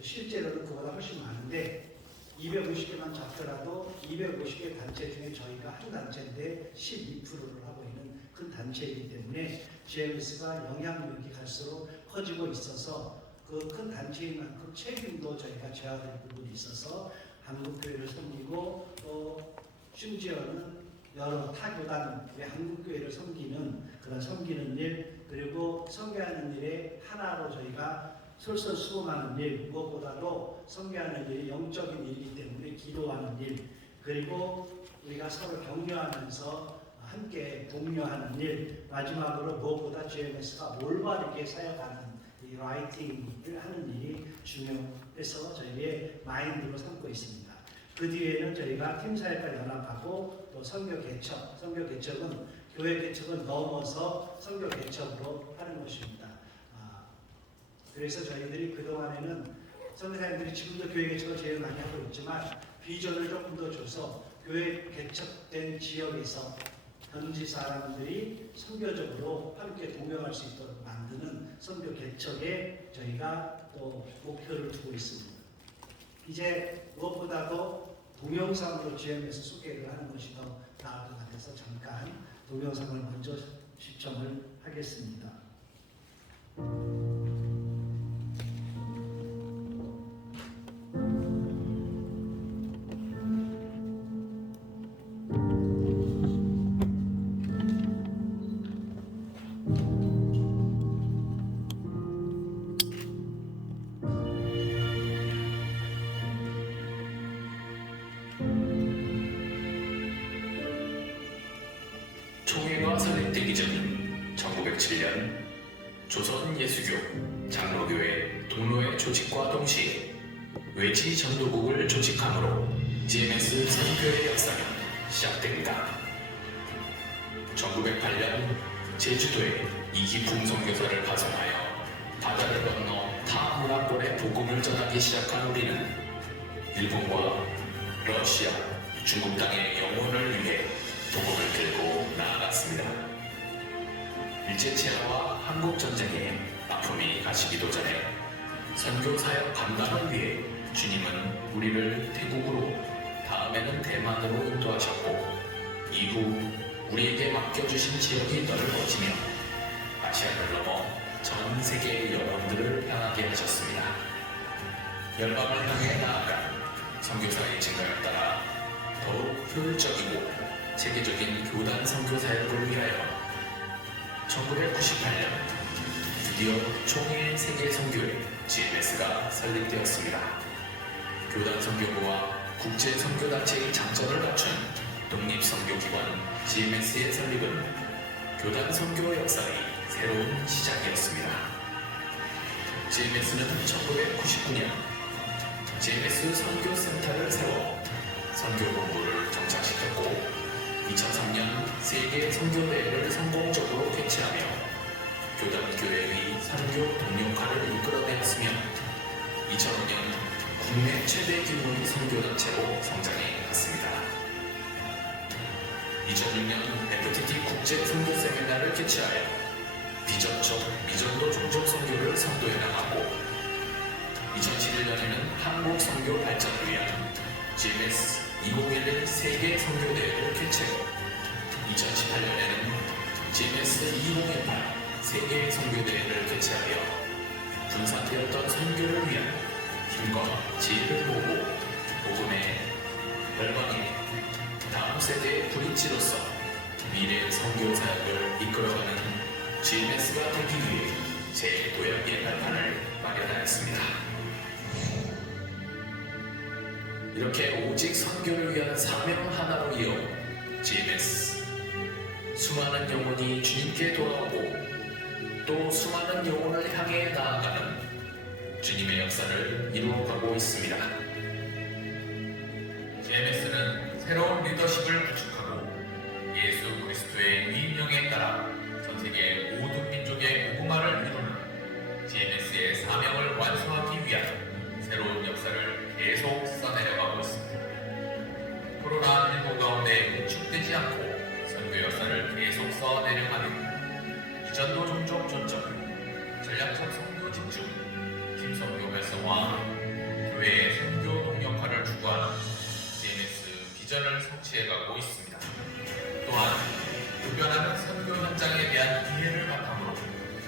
실제로는 그보다 훨씬 많은데 250개만 잡더라도 250개 단체 중에 저희가 한 단체인데 12%를 하고 있는 큰 단체이기 때문에 GMS가 영향력이 갈수록 커지고 있어서 그 큰 단체인 만큼 책임도 저희가 져야 될 부분이 있어서 한국교회를 섬기고 또 심지어는 여러 타교단의 한국교회를 섬기는 그런 섬기는 일 그리고 선교하는 일에 하나로 저희가 솔선수범하는 일 무엇보다도 선교하는 일이 영적인 일이기 때문에 기도하는 일 그리고 우리가 서로 격려하면서 함께 독려하는 일 마지막으로 무엇보다 GMS가 올바르게 사역하는 이 라이팅을 하는 일이 중요해서 저희의 마인드로 삼고 있습니다. 그 뒤에는 저희가 팀사역과 연합하고 또 선교 개척, 선교 개척은 교회 개척은 넘어서 선교 개척으로 하는 것입니다. 그래서 저희들이 그동안에는 선교사님들이 지금도 교회 개척을 제일 많이 하고 있지만 비전을 조금 더 줘서 교회 개척된 지역에서 현지 사람들이 선교적으로 함께 동행할 수 있도록 만드는 선교 개척에 저희가 또 목표를 두고 있습니다. 이제 무엇보다도 동영상으로 GMS 소개를 하는 것이 더 나을 것 같아서 잠깐 동영상을 먼저 시청을 하겠습니다. 총회가 설립되기 전 1907년 조선 예수교 장로교회 동로회 조직과 동시에 외지 전도국을 조직함으로 GMS 선교의 역사는 시작됩니다. 1908년 제주도에 이기풍 선교사를 파송하여 바다를 건너 타 문화권에 복음을 전하기 시작한 우리는 일본과 러시아, 중국 땅의 영혼을 위해 복음을 들고 나아갔습니다. 일제치하와 한국전쟁에 아픔이 가시기도 전에 선교사역 감당을 위해 주님은 우리를 태국으로 다음에는 대만으로 인도하셨고 이후 우리에게 맡겨주신 지역이 넓어지며 아시아를 넘어 전 세계의 영혼들을 향하게 하셨습니다. 멸망을 향해 나아간 선교사의 증가에 따라 더욱 효율적이고 세계적인 교단 선교 사역을 위하여 1998년 드디어 총회 세계 선교회 GMS가 설립되었습니다. 교단 선교부와 국제 선교 단체의 장점을 갖춘 독립 선교기관 GMS의 설립은 교단 선교 역사의 새로운 시작이었습니다. GMS는 1999년 GMS 선교센터를 세워 선교 본부를 정착시켰고 2003년 세계 선교대회를 성공적으로 개최하며 교단교회의 선교 동력화를 이끌어내었으며 2005년 국내 최대 규모의 선교단체로 성장해 갔습니다. 2006년 FTT 국제 선교 세미나를 개최하여 비전적 미전도 종족 선교를 선도해 나가고 2011년에는 한국 선교 발전을 위한 GMS 2011 세계 선교대회를 개최하고 2018년에는 GMS 2018 세계 선교대회를 개최하여 분산되었던 선교를 위한 힘과 지혜를 모으고 복음의 열방에 다음 세대의 브릿지로서 미래의 선교 사역을 이끌어가는 GMS가 되기 위해 제 도약의 발판을 마련하였습니다. 이렇게 오직 선교를 위한 사명 하나로 이어 GMS 수많은 영혼이 주님께 돌아오고 또 수많은 영혼을 향해 나아가는 주님의 역사를 이루어가고 있습니다. GMS는 새로운 리더십을 구축하고 예수 그리스도의 위임령에 따라 전 세계 모든 민족의 복음화를 이루는 GMS의 사명을 완수하기 위한 새로운 역사를 계속 써내려가고 있습니다. 코로나19 가운데 위축되지 않고 선교 역사를 계속 써내려가는 이전도 종족 존적, 전략적 선교 집중, 팀선교 활성화, 교회의 선교 동역화를 추구하는 GMS 비전을 성취해가고 있습니다. 또한 급변하는 선교 현장에 대한 이해를 바탕으로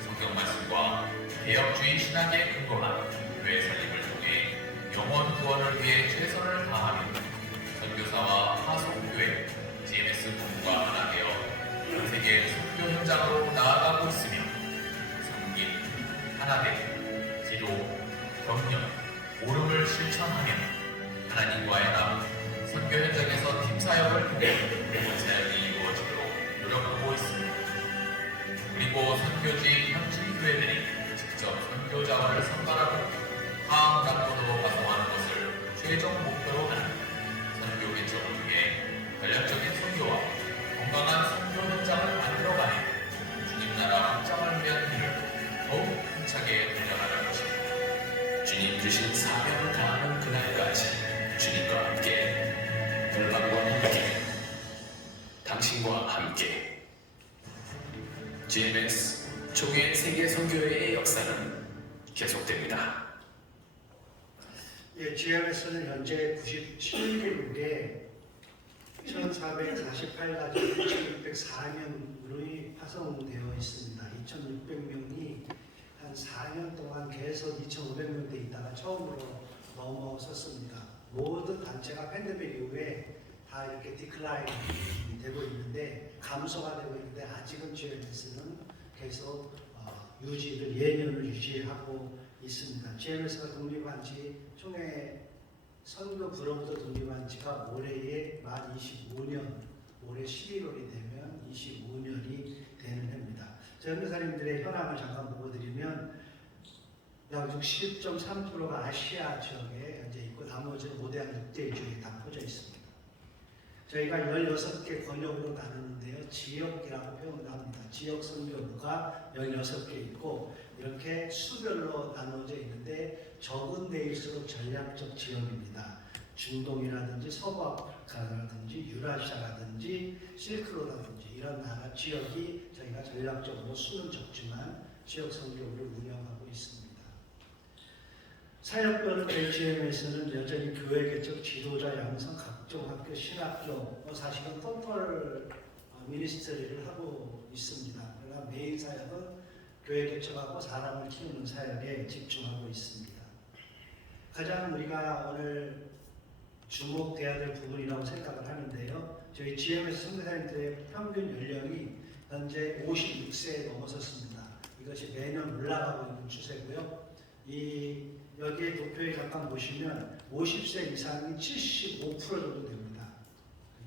성경 말씀과 개혁주의 신학에 근거한 교회 설립을 통해 영혼 구원을 위해 최선을 다하는 선교사와 하속교회 GMS 본부가 하나 되어 전 세계 선교 현장으로 나아가고 있으며 섬긴, 하나됨, 기도, 경력, 오름을 실천하며 하나님과의 남, 선교 현장에서 팀 사역을 통해 본 사역이 이루어지도록 노력하고 있습니다. 그리고 선교지 현지 교회들이 직접 선교 자원을 선발하고 다음 장소로 파송하는 것을 최종 목표로 하는 선교 개척을 통해 전략적인 선교와 건강한 선교 현장을 만들어가는 주님 나라 확장을 위한 일을 더욱 힘차게 달려나갈 것입니다. 주님 주신 사명을 다하는 그날까지 주님과 함께, 열방과 함께, 당신과 함께. GMS 총회 세계 선교회의 역사는 계속됩니다. 예, GMS는 현재 97개국에 1448가지 2604명이 파송되어 있습니다. 2600명이 한 4년 동안 계속 2500명 돼 있다가 처음으로 넘어섰습니다. 모든 단체가 팬데믹 이후에 다 이렇게 디클라인이 되고 있는데, 감소가 되고 있는데, 아직은 GMS는 계속 유지를, 예년을 유지하고 있습니다. GMS가 독립한 지, 총회 선교부로부터 독립한 지가 올해에 만 25년, 올해 11월이 되면 25년이 되는 해입니다. 선교사님들의 현황을 잠깐 보여드리면 약 60.3%가 아시아 지역에 현재 있고, 나머지는 모대한 6대 지역에 다 퍼져 있습니다. 저희가 16개 권역으로 나누는데요, 지역이라고 표현을 합니다. 지역 선교부가 16개 있고, 이렇게 수별로 나누어져 있는데, 적은 데일수록 전략적 지역입니다. 중동이라든지 서부아프리카라든지 유라시아라든지 실크로드라든지 이런 나라 지역이 저희가 전략적으로 수는 적지만 지역 선교를 운영하고 있습니다. 사역별은 GMS는 여전히 교회 개척, 지도자 양성, 각종 학교, 신학교, 사실은 토털 미니스트리를 하고 있습니다. 그러나 메인 사역은 교회 개척하고 사람을 키우는 사역에 집중하고 있습니다. 가장 우리가 오늘 주목돼야 될 부분이라고 생각을 하는데요, 저희 GMS 선교사님들의 평균 연령이 현재 56세에 넘어섰습니다. 이것이 매년 올라가고 있는 추세고요. 여기에 도표에 잠깐 보시면 50세 이상이 75% 정도 됩니다.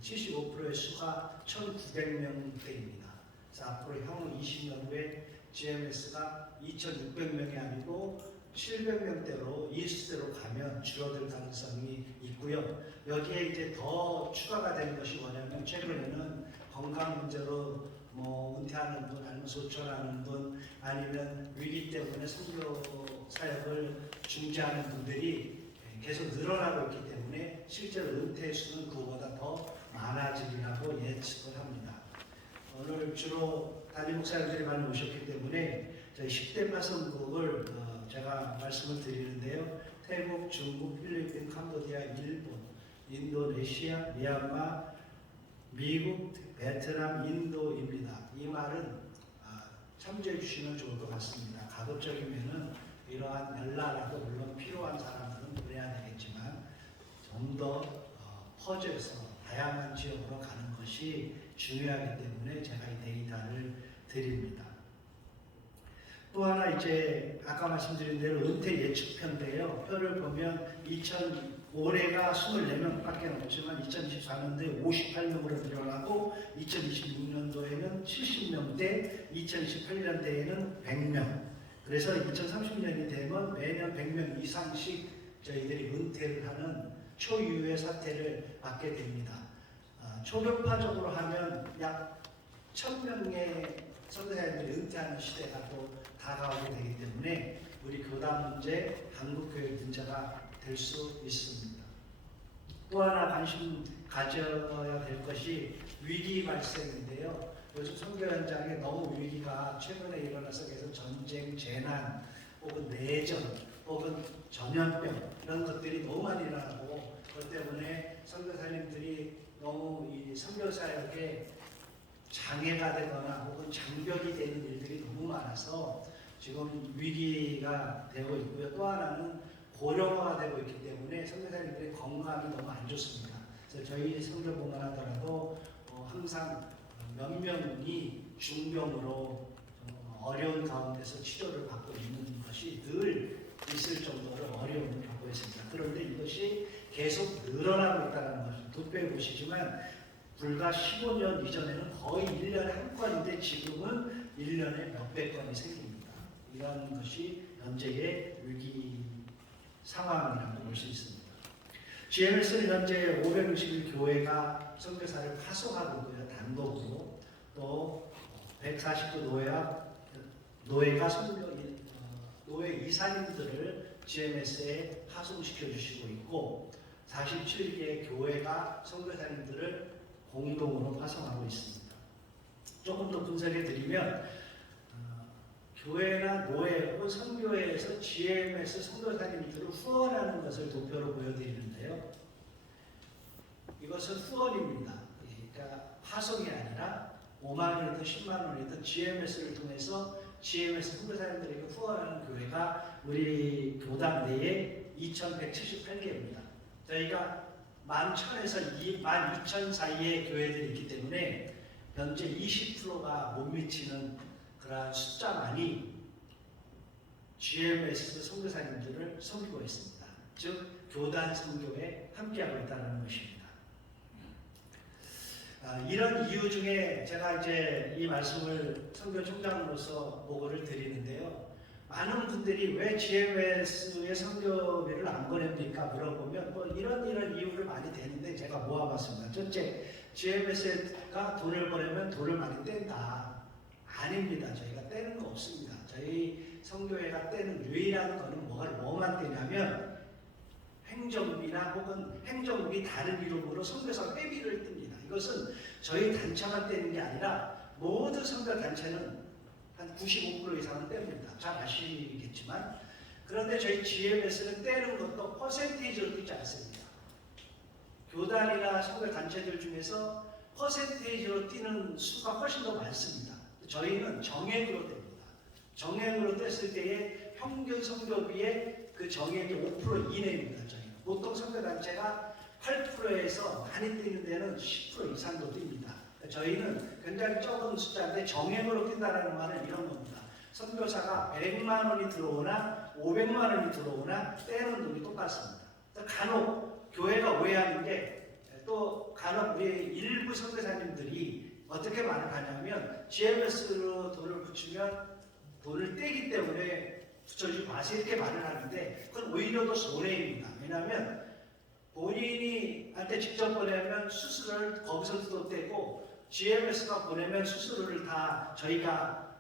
75%의 수가 1,900명대입니다. 그래서 앞으로 향후 20년 후에 GMS가 2,600명이 아니고 700명대로 이수대로 가면 줄어들 가능성이 있고요. 여기에 이제 더 추가가 되는 것이 뭐냐면, 최근에는 건강 문제로 은퇴하는 분, 아니면 소천하는 분, 아니면 위기 때문에 선교 사역을 중지하는 분들이 계속 늘어나고 있기 때문에 실제로 은퇴 수는 그보다 더 많아지리라고 예측을 합니다. 오늘 주로 담임 목사님들이 많이 오셨기 때문에 저희 10대 파송국을 제가 말씀을 드리는데요. 태국, 중국, 필리핀, 캄보디아, 일본, 인도네시아, 미얀마, 미국, 베트남, 인도입니다. 이 말은 참조해 주시면 좋을 것 같습니다. 가급적이면은 이러한 연락도 물론 필요한 사람들은 보내야 되겠지만, 좀 더 퍼져서 다양한 지역으로 가는 것이 중요하기 때문에 제가 이 데이터를 드립니다. 또 하나 이제 아까 말씀드린 대로 은퇴 예측표인데요. 표를 보면 올해가 24명밖에 없지만 2024년도에 58명으로 늘어나고 2026년도에는 70명대, 2028년대에는 100명. 그래서 2030년이 되면 매년 100명 이상씩 저희들이 은퇴를 하는 초유의 사태를 맞게 됩니다. 초격파적으로 하면 약 1000명의 선교사님들이 은퇴하는 시대가 또 다가오게 되기 때문에 우리 교단 문제, 한국교회 문제가 될 수 있습니다. 또 하나 관심 가져야 될 것이 위기 발생인데요. 요즘 선교 현장에 너무 위기가 최근에 일어나서 계속 전쟁, 재난, 혹은 내전, 혹은 전염병 이런 것들이 너무 많이 일어나고 그것 때문에 선교사님들이 너무 이 선교 사역에 장애가 되거나 혹은 장벽이 되는 일들이 너무 많아서 지금 위기가 되고 있고요. 또 하나는 고령화가 되고 있기 때문에 선교사님들의 건강이 너무 안 좋습니다. 그래서 저희 선교봉을 하더라도 항상 몇 명이 중병으로 어려운 가운데서 치료를 받고 있는 것이 늘 있을 정도로 어려움을 겪고 있습니다. 그런데 이것이 계속 늘어나고 있다는 것을 도표에 보시지만 불과 15년 이전에는 거의 1년에 한 건인데 지금은 1년에 몇백 건이 생깁니다. 이런 것이 현재의 위기 상황이라고 볼 수 있습니다. GMS는 현재 561교회가 선교사를 파송하고 있고요. 단독으로 또 149 노예가 노예 이사님들을 GMS에 파송시켜 주시고 있고 47개의 교회가 선교사님들을 공동으로 파송하고 있습니다. 조금 더 분석해 드리면 교회나 노예 혹은 선교회에서 GMS 선교사님들을 후원하는 것을 도표로 보여드리는데요. 이것은 후원입니다. 그러니까 파송이 아니라 5만 원이든 10만 원이든 GMS를 통해서 GMS 선교사님들에게 후원하는 교회가 우리 교당 내에 2,178개입니다. 저희가 11,000에서 12,000 사이의 교회들이 있기 때문에 현재 20%가 못 미치는 그러한 숫자만이 GMS 선교사님들을 섬기고 있습니다. 즉 교단 선교에 함께하고 있다는 것입니다. 이런 이유 중에 제가 이제 이 말씀을 선교총장으로서 보고를 드리는데요. 많은 분들이 왜 GMS의 선교비를 안 보냅니까? 물어보면 뭐 이런 이유를 많이 대는데 제가 모아봤습니다. 첫째, GMS가 돈을 보내면 돈을 많이 뗀다. 아닙니다. 저희가 떼는 거 없습니다. 저희 선교회가 떼는 유일한 거는 뭐만 떼냐면 행정비나 혹은 행정비 다른 이름으로 선교사 회비를 뗍니다. 이것은 저희 단체만 떼는 게 아니라 모든 선교 단체는 한 95% 이상은 뗍니다. 잘 아시겠지만 그런데 저희 GMS는 떼는 것도 퍼센테이지로 떼지 않습니다. 교단이나 선교 단체들 중에서 퍼센테이지로 떼는 수가 훨씬 더 많습니다. 저희는 정액으로 뗍니다. 정액으로 뗐을 때에 평균 선교비의 그 정액이 5% 이내입니다. 저희는 보통 선교 단체가 8%에서 많이 뛰는 데는 10% 이상도 뜁니다. 저희는 굉장히 적은 숫자인데 정액으로 뛴다는 말은 이런 겁니다. 선교사가 100만 원이 들어오나 500만 원이 들어오나 떼는 돈이 똑같습니다. 간혹 교회가 오해하는 게 또 간혹 우리 일부 선교사님들이 어떻게 말을 하냐면 GMS로 돈을 붙이면 돈을 떼기 때문에 붙여주지 마세요 이렇게 말을 하는데 그건 오히려 더 손해입니다. 왜냐하면 본인이 한테 직접 보내면 수수료를 거기서도 떼고 GMS가 보내면 수수료를 다 저희가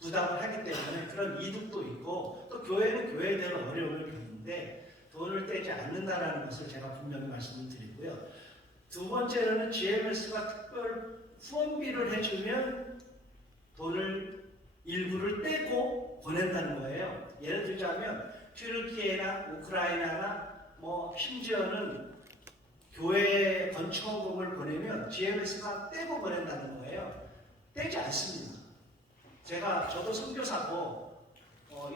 부담을 하기 때문에 그런 이득도 있고 또 교회는 교회대로 어려움을 겪는데 돈을 떼지 않는다라는 것을 제가 분명히 말씀을 드리고요. 두 번째로는 GMS가 특별 후원비를 해주면 돈을 일부를 떼고 보낸다는 거예요. 예를 들자면 튀르키예나 우크라이나나 심지어는 교회 건축원금을 보내면 GMS가 떼고 보낸다는 거예요. 떼지 않습니다. 저도 선교사고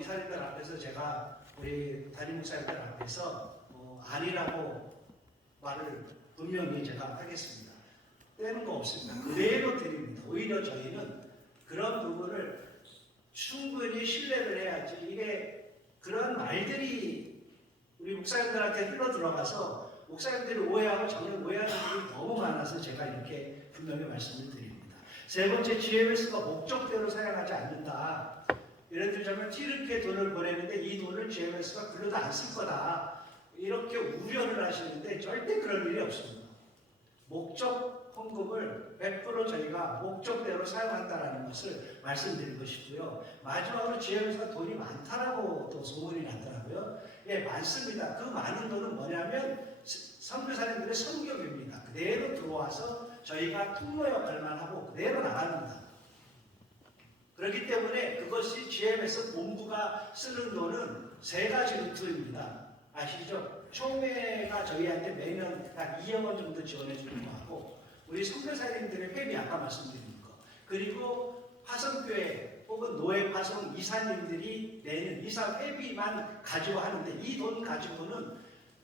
이사님들 앞에서 제가 우리 담임 목사님들 앞에서 아니라고 말을 분명히 제가 하겠습니다. 떼는 거 없습니다. 그대로 드립니다. 오히려 저희는 그런 부분을 충분히 신뢰를 해야지 이게 그런 말들이 우리 목사님들한테 흘러 들어가서 목사님들이 오해하고 전혀 오해하는 분이 너무 많아서 제가 이렇게 분명히 말씀을 드립니다. 세 번째, GMS가 목적대로 사용하지 않는다. 예를 들자면 튀르키예 돈을 보내는데 이 돈을 GMS가 글로다 안 쓸 거다. 이렇게 우려를 하시는데 절대 그럴 일이 없습니다. 목적 헌금을 100% 저희가 목적대로 사용한다는 것을 말씀드린 것이고요. 마지막으로 GMS가 돈이 많다라고 또 소문이 나더라고요. 예, 많습니다. 그 많은 돈은 뭐냐면 선교사님들의 성격입니다. 그대로 들어와서 저희가 통로 역할만 하고 그대로 나갑니다. 그렇기 때문에 그것이 GMS 본부가 쓰는 돈은 세 가지 루트입니다. 아시죠? 총회가 저희한테 매년 약 2억 원 정도 지원해 주는 거 하고 우리 선교사님들의 회비 아까 말씀드린 거 그리고 화성교회 혹은 노예 파송 이사님들이 내는 이사 회비만 가지고 하는데 이 돈 가지고는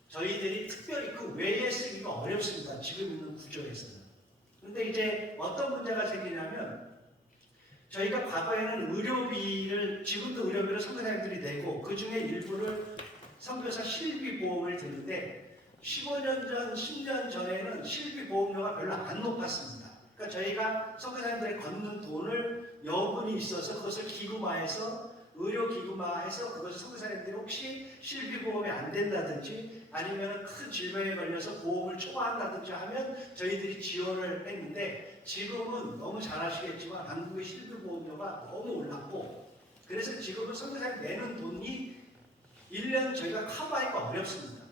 저희들이 특별히 그 외에 쓰기가 어렵습니다. 지금 있는 구조에서는. 그런데 이제 어떤 문제가 생기냐면 저희가 과거에는 의료비를 지금도 의료비를 선교사님들이 내고 그 중에 일부를 선교사 실비 보험을 드는데 15년 전, 10년 전에는 실비 보험료가 별로 안 높았습니다. 그러니까 저희가 선교사님들이 걷는 돈을 여분이 있어서 그것을 기금화해서 의료기금화해서 그것을 선교사님들이 혹시 실비보험이 안 된다든지 아니면 큰 질병에 걸려서 보험을 초과한다든지 하면 저희들이 지원을 했는데 지금은 너무 잘 아시겠지만 한국의 실비보험료가 너무 올랐고 그래서 지금은 선교사님 내는 돈이 1년 저희가 커버하기가 어렵습니다.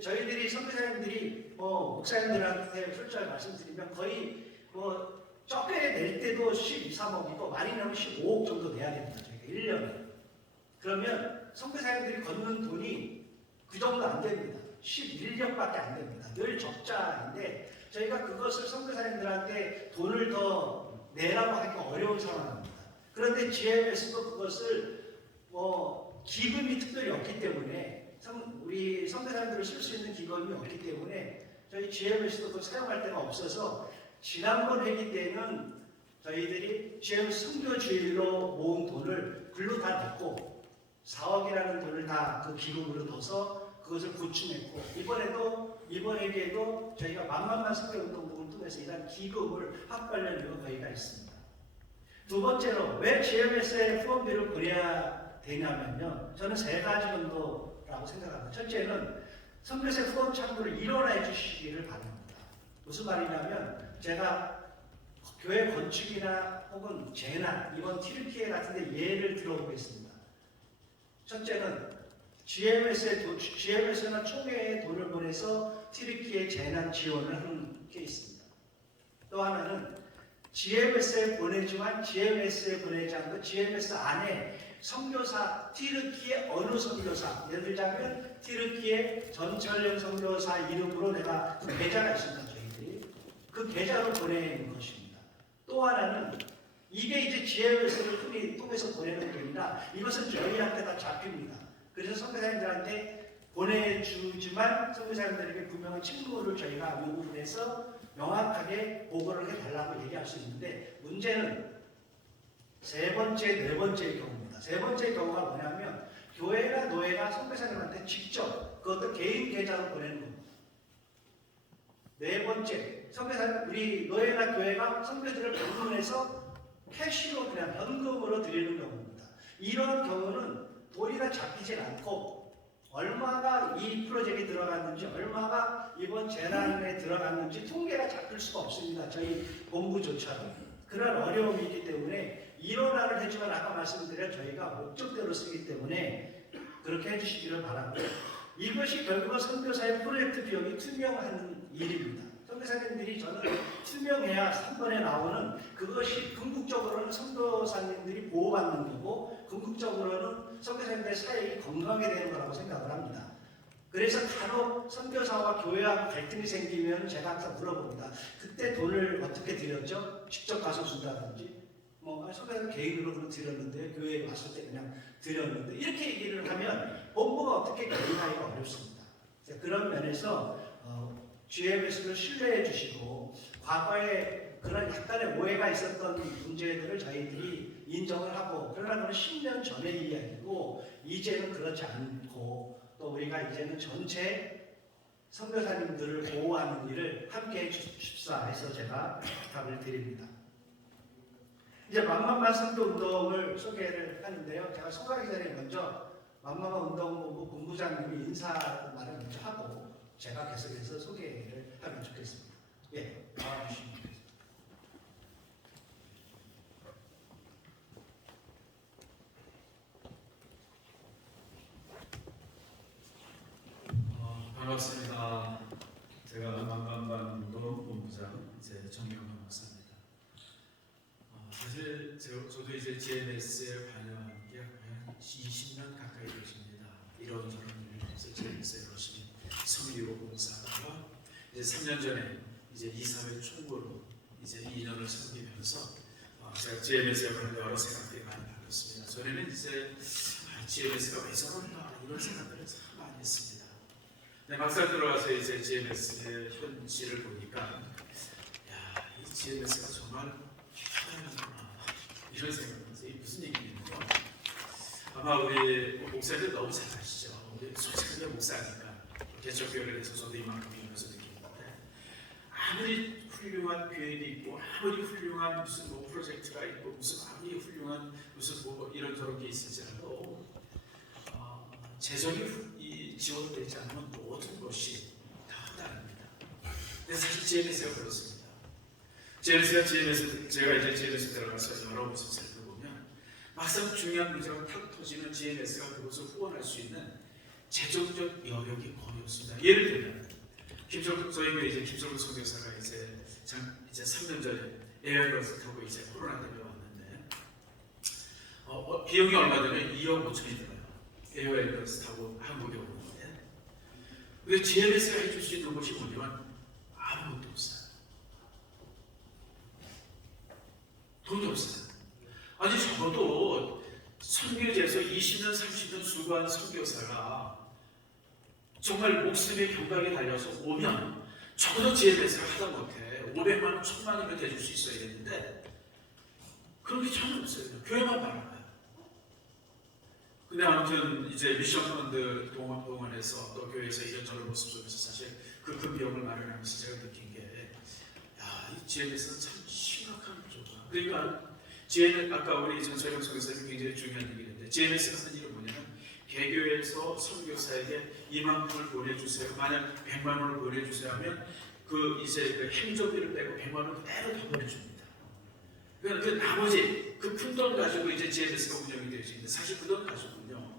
저희들이 선교사님들이 목사님들한테 솔직하게 말씀드리면 거의 적게 낼 때도 12, 3억이고 많이 내면 15억 정도 내야 됩니다. 저희가 1년에. 그러면 선교사님들이 걷는 돈이 그 정도 안 됩니다. 11년밖에 안 됩니다. 늘 적자인데 저희가 그것을 선교사님들한테 돈을 더 내라고 하기가 어려운 상황입니다. 그런데 GMS도 그것을 기금이 특별히 없기 때문에 우리 선교사님들을 쓸 수 있는 기금이 없기 때문에 저희 GMS도 그걸 사용할 데가 없어서 지난번 회기 때는 저희들이 GMS 선교주일로 모은 돈을 글로 다 넣고 4억이라는 돈을 다 그 기금으로 넣어서 그것을 보충했고 이번 회기에도 저희가 만만만 선교운동부를 통해서 이런 기금을 학관련 이유가 저희가 있습니다. 두 번째로 왜 GMS에 후원비를 보내야 되냐면요. 저는 세 가지 정도라고 생각합니다. 첫째는 선교사 후원 창구를 일원화해 주시기를 바랍니다. 무슨 말이냐면 제가 교회 건축이나 혹은 재난, 이번 튀르키예 같은 데 예를 들어보겠습니다. 첫째는 GMS나 총회에 돈을 보내서 튀르키예 재난 지원을 하는 케이스입니다. 또 하나는 GMS에 보내지만 GMS에 보내지 않고 GMS 안에 선교사, 튀르키예 어느 선교사, 예를 들자면 튀르키예 전철령 선교사 이름으로 내가 그 계좌가 있습니다. 저희들이 그 계좌로 보내는 것입니다. 또 하나는 이게 이제 GMS를 통해서 보내는 게 아니라 이것은 저희한테 다 잡힙니다. 그래서 선교사님들한테 보내주지만 선교사님들에게 분명한 책무를 저희가 요구를 해서 명확하게 보고를 해달라고 얘기할 수 있는데 문제는 세 번째, 네 번째의 경우입니다. 세 번째 경우가 뭐냐면 교회나 노예가 선교사님한테 직접 그것도 개인 계좌로 보내는 겁니다. 네 번째, 선교사님 우리 노예나 교회가 선교들을 방문해서 캐시로 그냥 현금으로 드리는 경우입니다. 이런 경우는 돈이나 잡히질 않고 얼마가 이 프로젝트에 들어갔는지 얼마가 이번 재난에 들어갔는지 통계가 잡힐 수가 없습니다. 저희 본부조차도. 그런 어려움이 있기 때문에 일원화를 해주면 아까 말씀드린 저희가 목적대로 쓰기 때문에 그렇게 해주시기를 바랍니다. 이것이 결국은 선교사의 프로젝트 비용이 투명한 일입니다. 선교사님들이 저는 투명해야 3번에 나오는 그것이 궁극적으로는 선교사님들이 보호받는 거고 궁극적으로는 선교사님들의 사역이 건강하게 되는 거라고 생각을 합니다. 그래서 간혹 선교사와 교회하고 갈등이 생기면 제가 항상 물어봅니다. 그때 돈을 어떻게 드렸죠? 직접 가서 준다든지 선교사님 개인으로 그럼 드렸는데 교회에 왔을 때 그냥 드렸는데 이렇게 얘기를 하면 본부가 어떻게 개인하기가 어렵습니다. 그런 면에서 GMS를 신뢰해 주시고 과거에 그런 약간의 오해가 있었던 문제들을 저희들이 인정을 하고 그러나 그건 10년 전의 이야기고 이제는 그렇지 않고 또 우리가 이제는 전체 선교사님들을 보호하는 일을 함께 해주십사 해서 제가 부탁을 드립니다. 이제 만만만 선교 운동을 소개를 하는데요. 제가 소개하기 전에 먼저 만만만 운동본부 본부장님이 인사 말을 먼저 하고 제가 계속해서 소개를 하면 좋겠습니다. 예, 나와주시면 되겠습니다. 반갑습니다. 정경원 목사입니다. 사실 저도 이제 GMS에 관여한 게 한 20년 가까이 되십니다. 이런저런 일에서 GMS에 열심히 섬기고 봉사하다가 이제 3년 전에 이제 이사회 총무로 이제 2년을 섬기면서 제가 GMS에 관한 여러 생각들이 많이 바뀌었습니다. 전에는 이제 GMS가 왜 저런가 이런 생각들을 참 많이 했습니다. 근데 막상 들어가서 이제 GMS의 현실을 보니까 이 GMS가 정말 하나구나 이런 생각이 들어서 이게 무슨 얘기냐면요. 아마 우리 목사님들 너무 잘 아시죠. 우리 솔직하게 목사니까 개척교회를 해서 저도 이만큼 이면서 느끼는데 아무리 훌륭한 계획이 있고 아무리 훌륭한 무슨 뭐 프로젝트가 있고 무슨 아무리 훌륭한 무슨 뭐 이런저런 게 있을지라도 재정이 지원되지 않으면 모든 것이 다 다릅니다. 근데 사실 GMS가 그렇습니다. GMS 제가 이제 GMS 들어가서 여러 곳을 살펴보면 막상 중요한 문제가 탁 터지면 GMS가 그것을 후원할 수 있는 재정적 여력이 거의 없습니다. 예를 들면 저희 이제 김철국 선교사가 이제 3년 전에 에어버스 타고 이제 코로나 때문에 왔는데 비용이 얼마 되면 2억 5천이 들어요. 에어버스 타고 한국에 오는데 근데 GMS가 해줄 수 있는 것이 뭐냐면 아무것도 없어요. 돈이 없어요. 아니 적어도 선교지에서 20년 30년 수고한 선교사가 정말 목숨의 경각에 달려서 오면 적어도 GMS를 하다못해 500만 원, 1000만 원이면 대줄 수 있어야 되는데 그런 게 전혀 없어요. 교회만 바라봐요. 근데 아무튼 이제 미션펀드 동원해서 또 교회에서 이런저런 모습 속에서 사실 그 비용을 마련하면서 제가 느낀 게 이 GMS는 참 심각한 구조다. 그러니까 GMS 아까 우리 전철영 선교사님 굉장히 중요한 얘기인데 GMS가 하는 일은 뭐냐면 개교에서 선교사에게 2만 원을 보내주세요. 만약 100만 원을 보내주세요 하면 그 행정비를 빼고 100만 원 그대로 더 보내줍니다. 그러니까 그 나머지 그 큰 돈 가지고 이제 GMS가 운영이 되어 있는데 사실 그 돈 가지고는요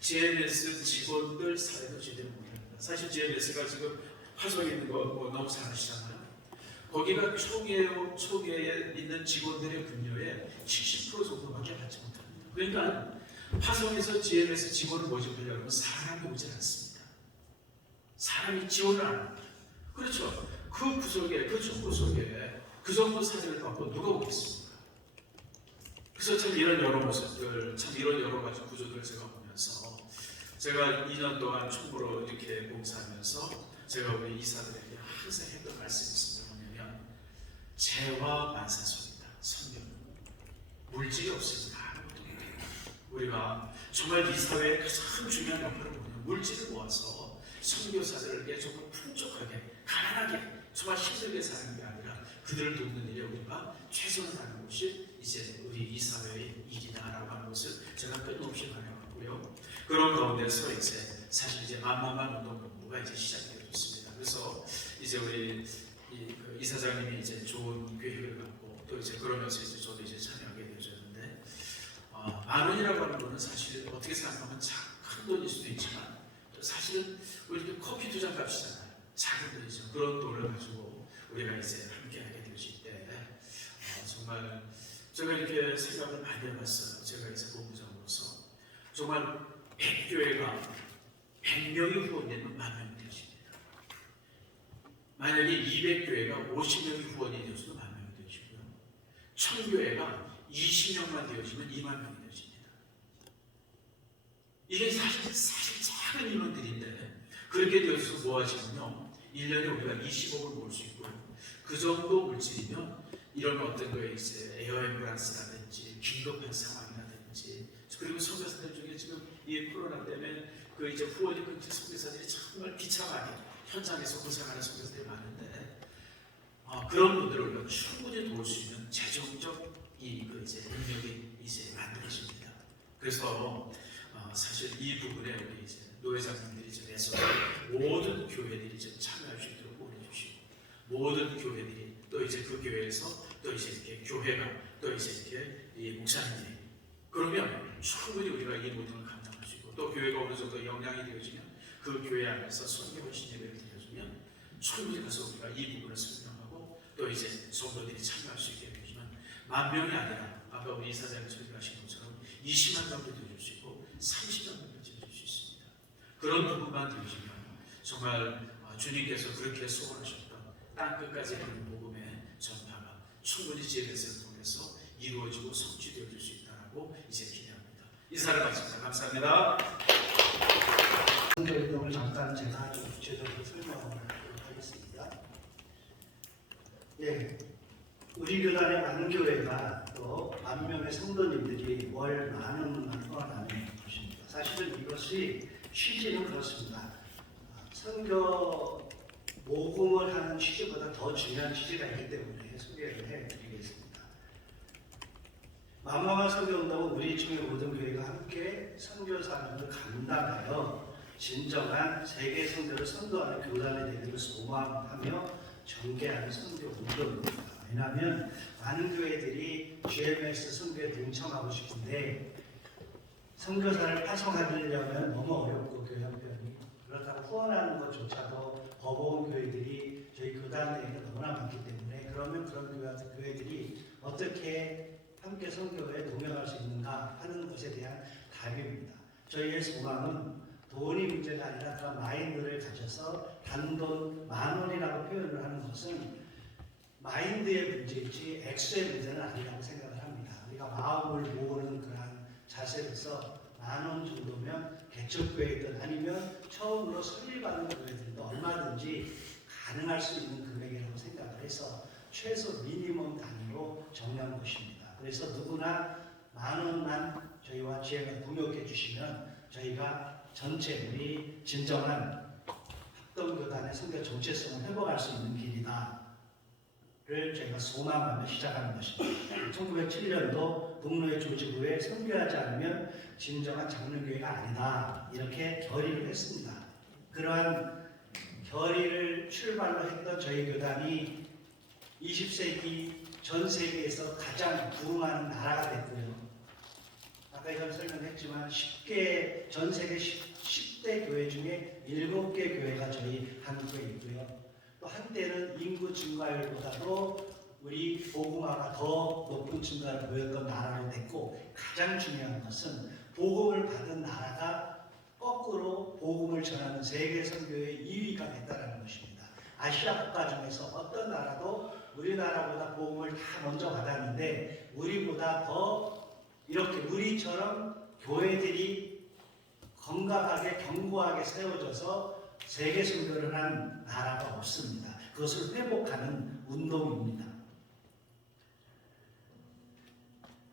GMS 직원들 사회도 제대로 못합니다. 사실 GMS가 지금 화성에 있는 거 너무 잘 아시잖아요. 거기가 초기에 있는 직원들의 급여의 70% 정도밖에 받지 못합니다. 그러니까 화성에서 GMS 직원을 모집하려고 하면 사람이 오질 않습니다. 사람이 지원을 안 합니다. 그렇죠. 그 구석에, 그 정부 속에 그 정도 사진을 갖고 누가 오겠습니까? 그래서 참 이런 여러 모습들, 참 이런 여러 가지 구조들을 제가 보면서 제가 2년 동안 총무로 이렇게 봉사하면서 제가 우리 이사들에게 항상 했던 말씀이 있습니다. 뭐냐면 재화 만사소입니다. 성경. 물질이 없으면 아무것도 못해요. 우리가 정말 이 사회의 가장 중요한 역할을 뭐냐면 물질을 모아서 선교사들에게 정말 풍족하게 가난하게 정말 힘들게 사는 게 아니라 그들을 돕는 일에 우리가 최선을 다하는 것이 이제 우리 이 사회의 일이다라고 하는 것을 제가 끊임없이 말해왔고요. 그런 가운데서 이제 사실 이제 만만한 운동본부가 이제 시작되었습니다. 그래서 이제 우리 이 사장님이 이제 좋은 계획을 갖고 또 이제 그러면서 이제 저도 이제 참여하게 되어졌는데 만 원이라고 하는 거는 사실 어떻게 생각하면 큰 돈일 수도 있지만 사실은 우리 커피 2잔 값이잖아요. 작은 돈이죠. 그런 돈을 가지고 우리가 이제 함께하게 되실 때 정말 제가 이렇게 생각을 많이 해봤어요. 제가 이제 본부장으로서 정말 100교회가 100명이 후원되면 10,000명이 되십니다. 만약에 200교회가 50명이 후원이 되어서도 10,000명이 되시고요. 1000교회가 20명만 되어지면 20,000명이 되십니다. 이게 사실 작은 인원들인데 그렇게 되어서 모아지면요 1년에 우리가 20억을 모을 수 있고요. 그 정도 물질이면 이런 어떤 거에 이제 에어 앰뷸런스라든지 긴급한 상황이라든지 그리고 선교사들 중에 지금 이 코로나 때문에 그 이제 후원이 끊긴 선교사들이 정말 비참하게 현장에서 고생하는 선교사들이 많은데 그런 분들을 우리가 충분히 도울 수 있는 재정적 이제 능력이 이제 만들어집니다. 그래서 사실 이 부분에 우리 이제 노회장님들이 좀 애써 모든 교회들이 좀 참여할 수 있도록 보내주시고 모든 교회들이 또 이제 그 교회에서 또 이제 이렇게 교회가 또 이제 이렇게 이 목사님들이 그러면 충분히 우리가 이 모든 걸 감당할 수 있고 또 교회가 어느 정도 영향이 되어지면 그 교회 안에서 선교하신 예배를 드려주면 충분히 가서 우리가 이 부분을 설명하고 또 이제 성도들이 참여할 수 있게 되지만 10,000명이 아니라 아까 우리 이사장님 설명하신 것처럼 20만 명도 드릴 수 있고 30만 명도 드릴 수 있습니다. 그런 부분만 드리시면 정말 주님께서 그렇게 소원하셨던 땅 끝까지 이르는 복음의 전파가 충분히 GMS를 통해서 이루어지고 성취되어질 수 있다고 이제 기대합니다. 인사를 마칩니다. 감사합니다. 선교운동을 잠깐 제가 좀 구체적으로 설명하도록 하겠습니다. 예, 우리 교단의 만교회가 또 10,000명의 성도님들이 월 10,000원만 떠나는 것입니다. 사실은 이것이 취지는 그렇습니다. 선교 모금을 하는 취지보다 더 중요한 취지가 있기 때문에 소개를 해드리겠습니다. 만만한 선교운동은 우리 중에 모든 교회가 함께 선교 사명을 감당하여 진정한 세계 선교를 선도하는 교단이 되기를 소망하며 전개하는 선교 운동입니다. 왜냐하면 많은 교회들이 GMS 선교에 동참하고 싶은데 선교사를 파송하려면 너무 어렵고 교회 형편이 그렇다고 후원하는 것조차도 버거운 교회들이 저희 교단 내에 너무나 많기 때문에 그러면 그런 교회들이 어떻게 함께 선교에 동행할 수 있는가 하는 것에 대한 답입니다. 저희의 소망은 돈이 문제가 아니라 그런 마인드를 가져서 단돈 10,000원이라고 표현을 하는 것은 마인드의 문제이지 액수의 문제는 아니라고 생각을 합니다. 우리가 마음을 모으는 그러한 자세로서 10,000원 정도면 개척교회든 아니면 처음으로 설립하는 교회들도 얼마든지 가능할 수 있는 금액이라고 생각을 해서 최소 미니멈 단위로 정한 것입니다. 그래서 누구나 10,000원만 저희와 GM을 동역해 주시면 저희가 전체 우리 진정한 합동교단의 선교 정체성을 회복할 수 있는 길이다를 저희가 소망하며 시작하는 것입니다. 1907년도 동로의 조지부에 선교하지 않으면 진정한 장로교회가 아니다 이렇게 결의를 했습니다. 그러한 결의를 출발로 했던 저희 교단이 20세기 전 세계에서 가장 부흥하는 나라가 됐고요. 아까 전 설명했지만 10개 전 세계 10대 교회 중에 7개 교회가 저희 한국에 있고요. 또 한때는 인구 증가율보다도 우리 복음화가 더 높은 증가를 보였던 나라로 됐고 가장 중요한 것은 복음을 받은 나라가 거꾸로 복음을 전하는 세계 선교의 2위가 됐다는 것입니다. 아시아 국가 중에서 어떤 나라도 우리나라보다 복음을 다 먼저 받았는데 우리보다 더 이렇게 우리처럼 교회들이 건강하게 견고하게 세워져서 세계 선교를 한 나라가 없습니다. 그것을 회복하는 운동입니다.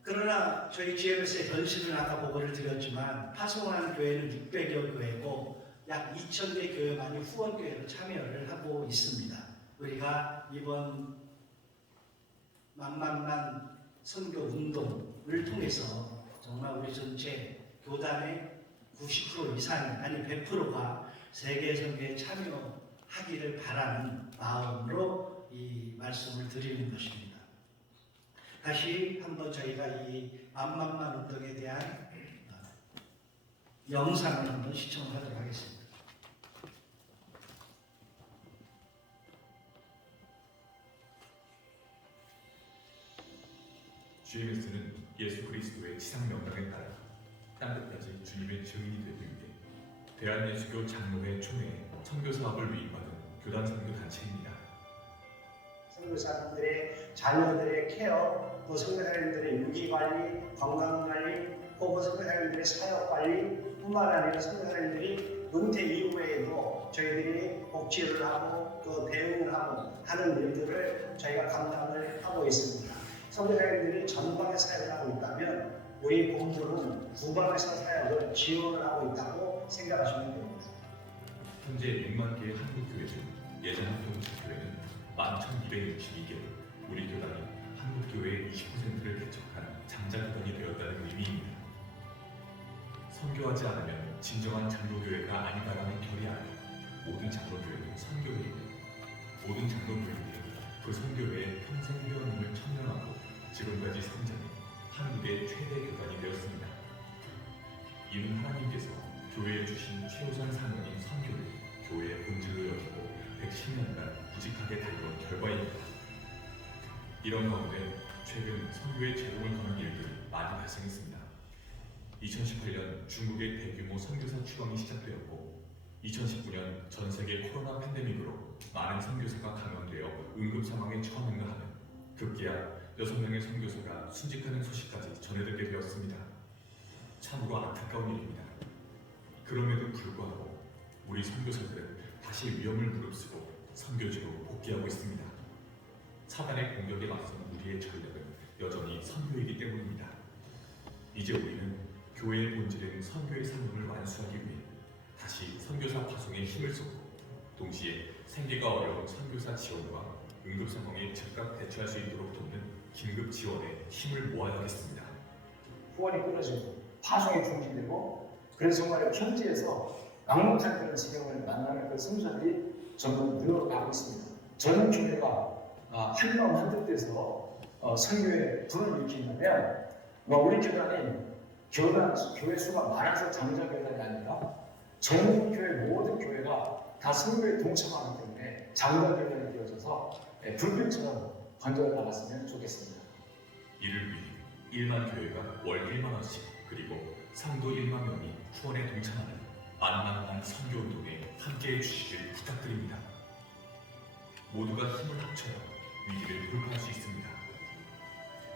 그러나 저희 GMS의 변신을 아까 보고를 드렸지만 파송하는 교회는 600여 교회고 약 2,000개 교회만이 후원교회로 참여를 하고 있습니다. 우리가 이번 만만만 선교 운동을 통해서 정말 우리 전체 교단의 90% 이상이 아니 100%가 세계 선교에 참여하기를 바라는 마음으로 이 말씀을 드리는 것입니다. 다시 한번 저희가 이 만만만 운동에 대한 영상을 한번 시청하도록 하겠습니다. GMS는 예수 그리스도의 치상 명령에 따라 땅끝까지 주님의 증인이 되기 위해 대한예수교 장로회 총회에 선교 사업을 위임받은 교단 선교 단체입니다. 선교사님들의 자녀들의 케어, 또 선교사님들의 유기관리, 건강관리, 혹은 선교사님들의 사역관리뿐만 아니라 선교사님들이 은퇴 이후에도 저희들이 복지를 하고 또 대응을 하고 하는 일들을 저희가 감당을 하고 있습니다. 선교사님들이 전방에 사역을 하고 있다면 우리 본부는 후방에서 사역을 지원을 하고 있다고 생각하시면 됩니다. 현재 6만 개의 한국교회 중 예전 합동체교회는 11,262개, 우리 교단이 한국교회의 20%를 개척한 장자교단이 되었다는 의미입니다. 선교하지 않으면 진정한 장로교회가 아니다라는 결의 아래 모든 장로교회는 선교회이며 모든 장로교회들은 그 선교회의 평생 회원님을 청량하고 지금까지 성장해 한국의 최대 교단이 되었습니다. 이는 하나님께서 교회에 주신 최우선 사명인 선교를 교회의 본질로 여기고 110년간 부직하게 달려온 결과입니다. 이런 가운데 최근 선교에 제동을 거는 일들이 많이 발생했습니다. 2018년 중국의 대규모 선교사 추방이 시작되었고 2019년 전 세계 코로나 팬데믹으로 많은 선교사가 감염되어 응급 상황에 처하는가 하는 급기야 6명의 선교사가 순직하는 소식까지 전해듣게 되었습니다. 참으로 안타까운 일입니다. 그럼에도 불구하고 우리 선교사들은 다시 위험을 무릅쓰고 선교지로 복귀하고 있습니다. 사단의 공격에 맞선 우리의 전력은 여전히 선교이기 때문입니다. 이제 우리는 교회의 본질인 선교의 사명을 완수하기 위해 다시 선교사 파송에 힘을 쏟고 동시에 생계가 어려운 선교사 지원과 응급 상황에 즉각 대처할 수 있도록 돕는 긴급 지원에 힘을 모아야겠습니다. 후원이 끊어지고 파송이 중지되고 그래서 정말 현지에서 막막한 그런 지경을 만나는 그 선교사들이 점점 늘어가고 있습니다. 저는 교회가 한마음 한뜻 돼서 선교에 불을 일으킨다면 우리 교단이 교회 수가 많아서 장자교단이 아니라 전 교회 모든 교회가 다 선교에 동참하기 때문에 장자교단이 되어져서 불빛처럼 번져 나갔으면 좋겠습니다. 이를 위해 1만 교회가 월 1만 원씩 그리고 성도 1만 명이 후원에 동참하는 만만한 선교운동에 함께해 주시길 부탁드립니다. 모두가 힘을 합쳐야 위기를 돌파할 수 있습니다.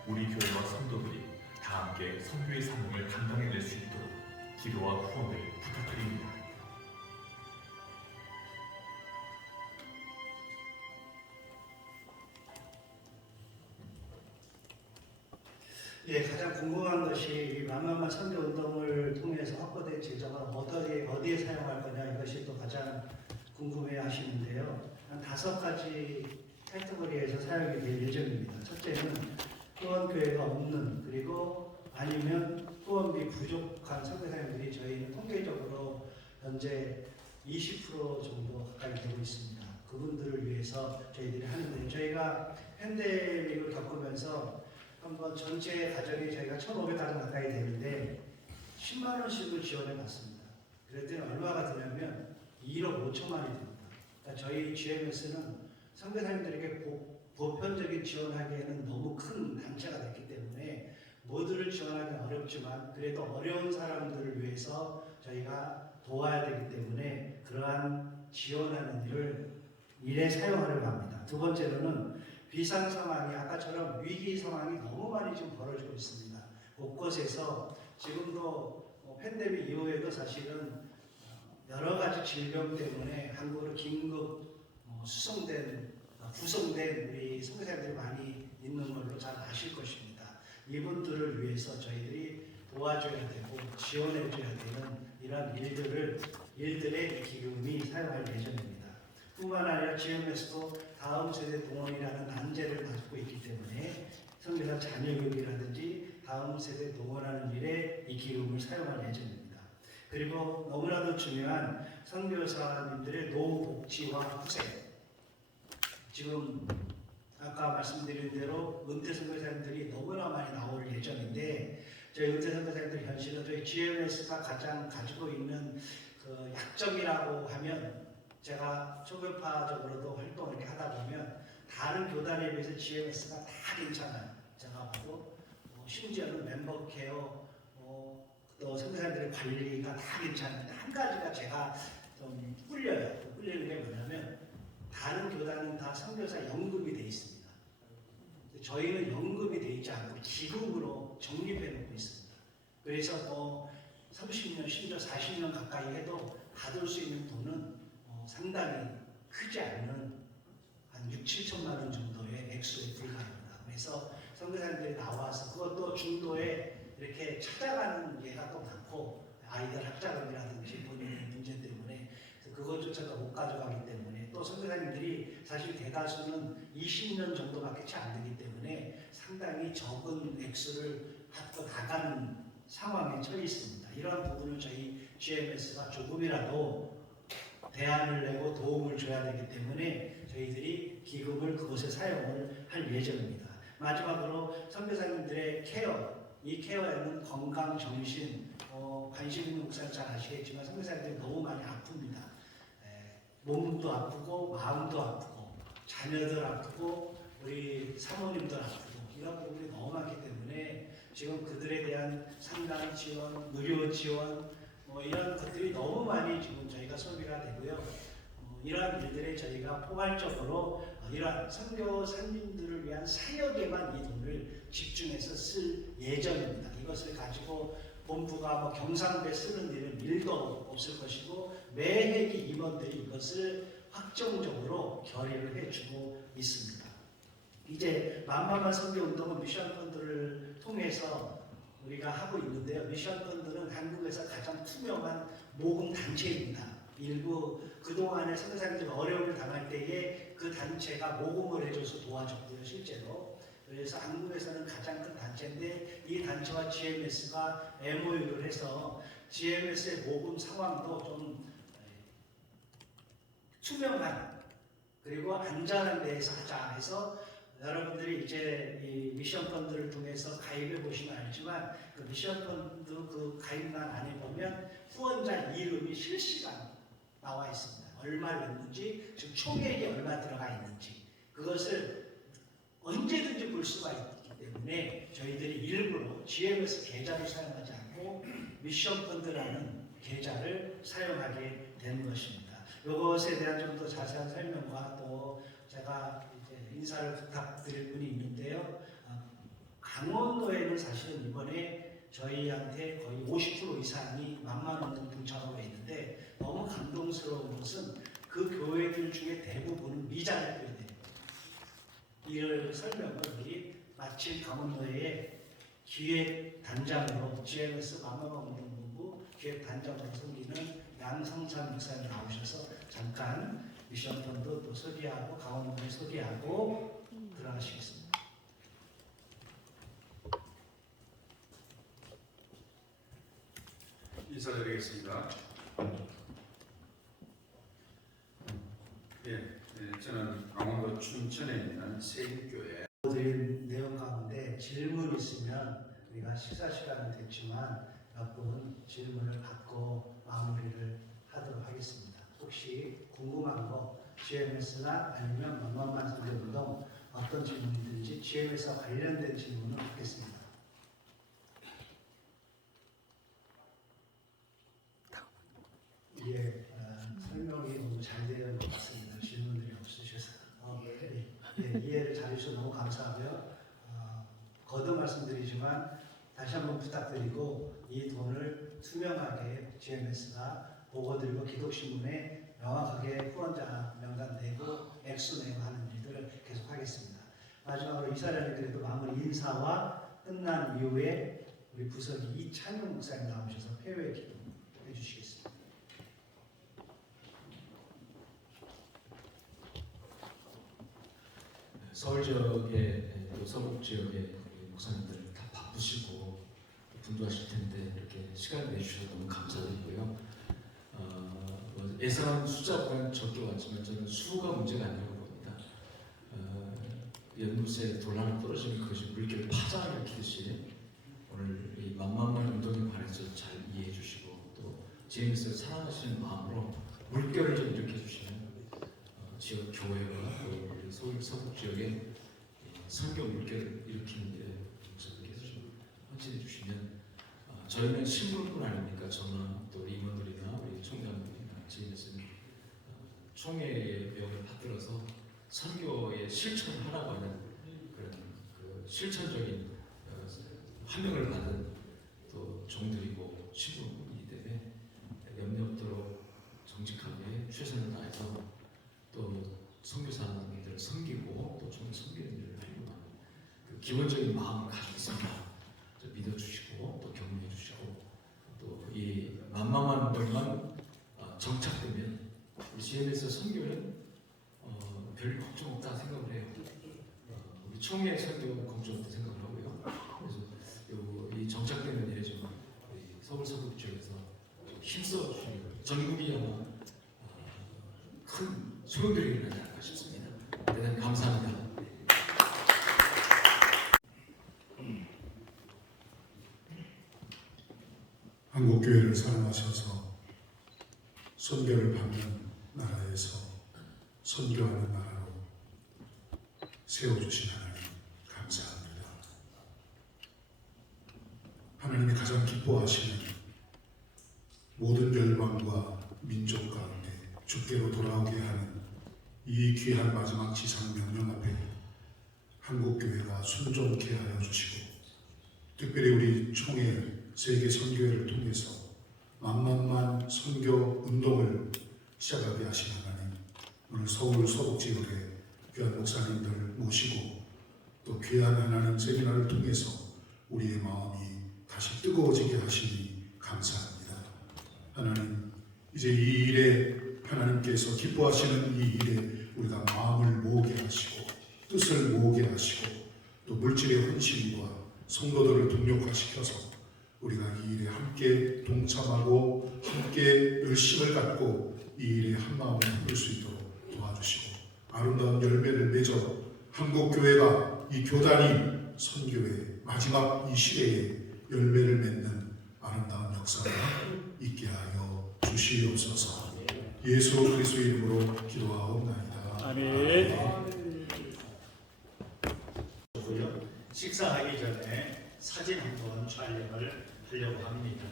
우리 교회와 성도들이 다 함께 선교의 사명을 감당해낼 수 있도록 기도와 후원을 부탁드립니다. 예, 가장 궁금한 것이 이 만만한 선교 운동을 통해서 확보된 재정을 어디에 사용할 거냐 이것이 또 가장 궁금해 하시는데요. 한 5가지 카테고리에서 사용이 될 예정입니다. 첫째는 후원교회가 없는 그리고 아니면 후원비 부족한 선교사님들이 저희는 통계적으로 현재 20% 정도 가까이 되고 있습니다. 그분들을 위해서 저희들이 하는데 저희가 팬데믹을 겪으면서 한번 전체 가정이 저희가 1,500가정 가까이 되는데 10만 원씩을 지원해 봤습니다. 그랬더니 얼마가 드냐면 1억 5천만이 됩니다. 그러니까 저희 GMS는 선교사님들에게 보편적인 지원하기에는 너무 큰 단체가 됐기 때문에 모두를 지원하기는 어렵지만 그래도 어려운 사람들을 위해서 저희가 도와야 되기 때문에 그러한 지원하는 일에 사용하려고 합니다. 두 번째로는 비상 상황이 아까처럼 위기 상황이 너무 많이 지금 벌어지고 있습니다. 곳곳에서 지금도 팬데믹 이후에도 사실은 여러 가지 질병 때문에 한국으로 긴급 구성된 우리 선교사님들이 많이 있는 걸로 잘 아실 것입니다. 이분들을 위해서 저희들이 도와줘야 되고 지원해줘야 되는 이런 일들의 기금이 사용할 예정입니다. 뿐만 아니라 GMS도 다음 세대 동원이라는 난제를 가지고 있기 때문에 선교사 자녀교육이라든지 다음 세대 동원하는 일에 이 기금을 사용할 예정입니다. 그리고 너무나도 중요한 선교사님들의 노후 복지와 후생. 지금 아까 말씀드린 대로 은퇴 선교사님들이 너무나 많이 나올 예정인데 저희 은퇴 선교사님들 현실은 저희 GMS가 가장 가지고 있는 그 약점이라고 하면 제가 초교파적으로도 활동을 이렇게 하다 보면 다른 교단에 비해서 GMS가 다 괜찮아요. 제가 봐도 심지어는 멤버 케어 또 선교사님들의 관리가 다 괜찮은데 한 가지가 제가 좀 꿀려요. 꿀리는 게 뭐냐면 다른 교단은 다 선교사 연금이 돼 있습니다. 저희는 연금이 돼 있지 않고 기금으로 적립해 놓고 있습니다. 그래서 30년 심지어 40년 가까이 해도 받을 수 있는 돈은 상당히 크지 않는 한 6, 7천만 원 정도의 액수에 불과합니다. 그래서 선교사님들이 나와서 그것도 중도에 이렇게 찾아가는 예가 또 많고 아이들 학자금이라든지 본인의 문제 때문에 그것조차도 못 가져가기 때문에 또 선교사님들이 사실 대다수는 20년 정도밖에 채 안 되기 때문에 상당히 적은 액수를 갖고 나가는 상황에 처해 있습니다. 이러한 부분을 저희 GMS가 조금이라도 대안을 내고 도움을 줘야 되기 때문에 저희들이 기금을 그곳에 사용을 할 예정입니다. 마지막으로 선교사님들의 케어, 이 케어에는 건강, 정신, 관심 있는 목사님 잘 아시겠지만 선교사님들이 너무 많이 아픕니다. 몸도 아프고 마음도 아프고 자녀들 아프고 우리 사모님들 많기 때문에 지금 그들에 대한 상담 지원, 의료 지원 뭐 이런 것들이 너무 많이 지금 저희가 소비가 되고요. 이러한 일들에 저희가 포괄적으로 이러한 선교사님들을 위한 사역에만 이 돈을 집중해서 쓸 예정입니다. 이것을 가지고 본부가 뭐 경상도에 쓰는 일은 1도 없을 것이고 매회기 임원들이 이것을 확정적으로 결의를 해주고 있습니다. 이제 만만한 선교운동은 미션 펀드를 통해서 우리가 하고 있는데요. 미션 펀드는 한국에서 가장 투명한 모금 단체입니다. 일부 그동안에 선교사님들이 어려움을 당할 때에 그 단체가 모금을 해줘서 도와줬고요, 실제로. 그래서 한국에서는 가장 큰 단체인데 이 단체와 GMS가 MOU를 해서 GMS의 모금 상황도 좀 투명한 그리고 안전한 데에서 하자 해서 여러분들이 이제 이 미션 펀드를 통해서 가입해 보시면 알지만 그 미션 펀드 그 가입란 안에 보면 후원자 이름이 실시간 나와 있습니다. 얼마 넣는지, 지금 총액이 얼마 들어가 있는지 그것을 언제든지 볼 수가 있기 때문에 저희들이 일부러 GMS 계좌를 사용하지 않고 미션 펀드라는 계좌를 사용하게 된 것입니다. 이것에 대한 좀 더 자세한 설명과 또 제가 이제 인사를 부탁드릴 분이 있는데요. 강원도에는 사실은 이번에 저희한테 거의 50% 이상이 만만운동 동참하고 있는데 너무 감동스러운 것은 그 교회들 중에 대부분은 미자립교회들입니다. 이를 설명을 우리 마침 강원도의 기획단장으로 GMS 만만운동본부 기획단장으로 섬기는 양성찬 목사님 나오셔서 잠깐 미션 펀드 또 소개하고 강원도에 소개하고 들어가시겠습니다. 인사드리겠습니다. 저는 강원도 춘천에 있는 세인교회 드린 내용 가운데 질문 있으면 우리가 식사 시간은 됐지만 몇 분 질문을 받고 마무리를 하도록 하겠습니다. 혹시 궁금한 거 GMS나 아니면 만만만 선교운동 어떤 질문이든지 GMS와 관련된 질문을 받겠습니다. 예, 설명이 너무 잘 되는 것 같습니다. 질문들이 없으셔서 이해를 잘해주셔서 너무 감사하고요. 거듭 말씀드리지만 다시 한번 부탁드리고 이 돈을 투명하게 GMS가 보고드리고 기독신문에 명확하게 후원자 명단 내고 액수 내고 하는 일들을 계속하겠습니다. 마지막으로 이 사람이 그래도 마무리 인사와 끝난 이후에 우리 부석이 이찬용 목사님 나오셔서 폐회 기도해 주시겠습니다. 서울 지역에 또 서북 지역의 목사님들 다 바쁘시고 분주하실 텐데 이렇게 시간을 내주셔서 너무 감사드리고요. 예상한 숫자보다는 적게 왔지만 저는 수가 문제가 아니라고 봅니다. 연못에 돌랑이 떨어지면 그것이 물결을 파장일으키듯이 오늘 이 만만한 운동에 관해서 잘 이해해 주시고 또 GMS를 사랑하시는 마음으로 물결을 좀 일으켜 주시면 지역 교회와 또 우리 서울 서북 지역에 선교 물결을 일으키는 일에 목사님께서 좀 헌신해 주시면 저희는 신부뿐 아닙니까? 저나 또 임원들이나 우리 총장들이나 GMS는 총회의 명을 받들어서 선교의 실천을 하라고 하는 그런 그 실천적인 환명을 받은 또 종들이고 신부이기 때문에 염려 없도록 정직하게 최선을 다해서 또 선교사님들을 섬기고 또 좀 섬기는 일을 하려고 하는 그 기본적인 마음을 가지고 있습니다. 믿어주시고 또 격려해주시고 또 이 만만한 것만 정착되면 우리 GMS 선교는 별 걱정 없다 생각을 해요. 우리 총회 선교 걱정 없다 생각을 하고요. 그래서 이 정착되는 일에 좀 서울 서북 지역에서 힘써 주시고 전국이 아마 큰 소용돌이 일어나지 않을까 싶습니다. 대단히 감사합니다. 한국교회를 사랑하셔서 선교를 받는 나라에서 선교하는 나라로 세워주신 하나님 감사합니다. 기뻐하시는 모든 열방과 민족 가운데 주께로 돌아오게 하는 이 귀한 마지막 지상 명령 앞에 한국교회가 순종케 하여 주시고, 특별히 우리 총회 세계 선교회를 통해서 만만만 선교 운동을 시작하게 하신 하나님, 오늘 서울 서북 지역에 귀한 목사님들 모시고 또 귀한 하나님 세미나를 통해서 우리의 마음이 다시 뜨거워지게 하시니 감사합니다. 하나님, 이제 이 일에 하나님께서 기뻐하시는 이 일에 우리가 마음을 모으게 하시고 뜻을 모으게 하시고 또 물질의 헌신과 성도들을 동력화시켜서 우리가 이 일에 함께 동참하고 함께 열심을 갖고 이 일에 한마음을 품을 수 있도록 도와주시고, 아름다운 열매를 맺어 한국교회가 이 교단이 선교의 마지막 이 시대에 열매를 맺는 아름다운 역사가 있게 하여 주시옵소서. 예수 그리스도의 이름으로 기도하옵나이다. 아멘. 식사하기 전에 사진 한번 촬영을 하려고 합니다.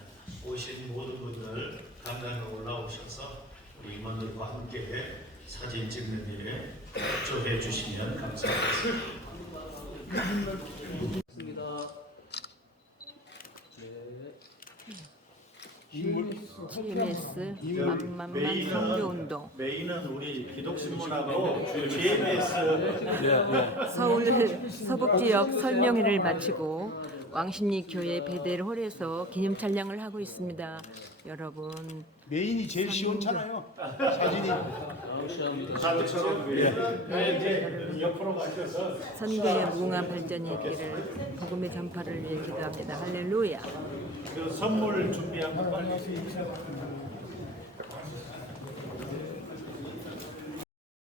오신 모든 분들 간단히 올라오셔서 우리 임원들과 함께 사진 찍는 일에 협조해 주시면 감사하겠습니다. GMS 만만만 선교운동 메인은 우리 기독신문하고 GMS 서울 서북지역 설명회를 마치고 왕십리 교회 베델 홀에서 기념 촬영을 하고 있습니다. 여러분 메인이 제일 시원찮아요. 사진이. 이제 옆으로 가셔서 선교의 무궁한 발전이 있기를 복음의 전파를 위해 기도합니다. 할렐루야. 그 선물 준비하고 빨리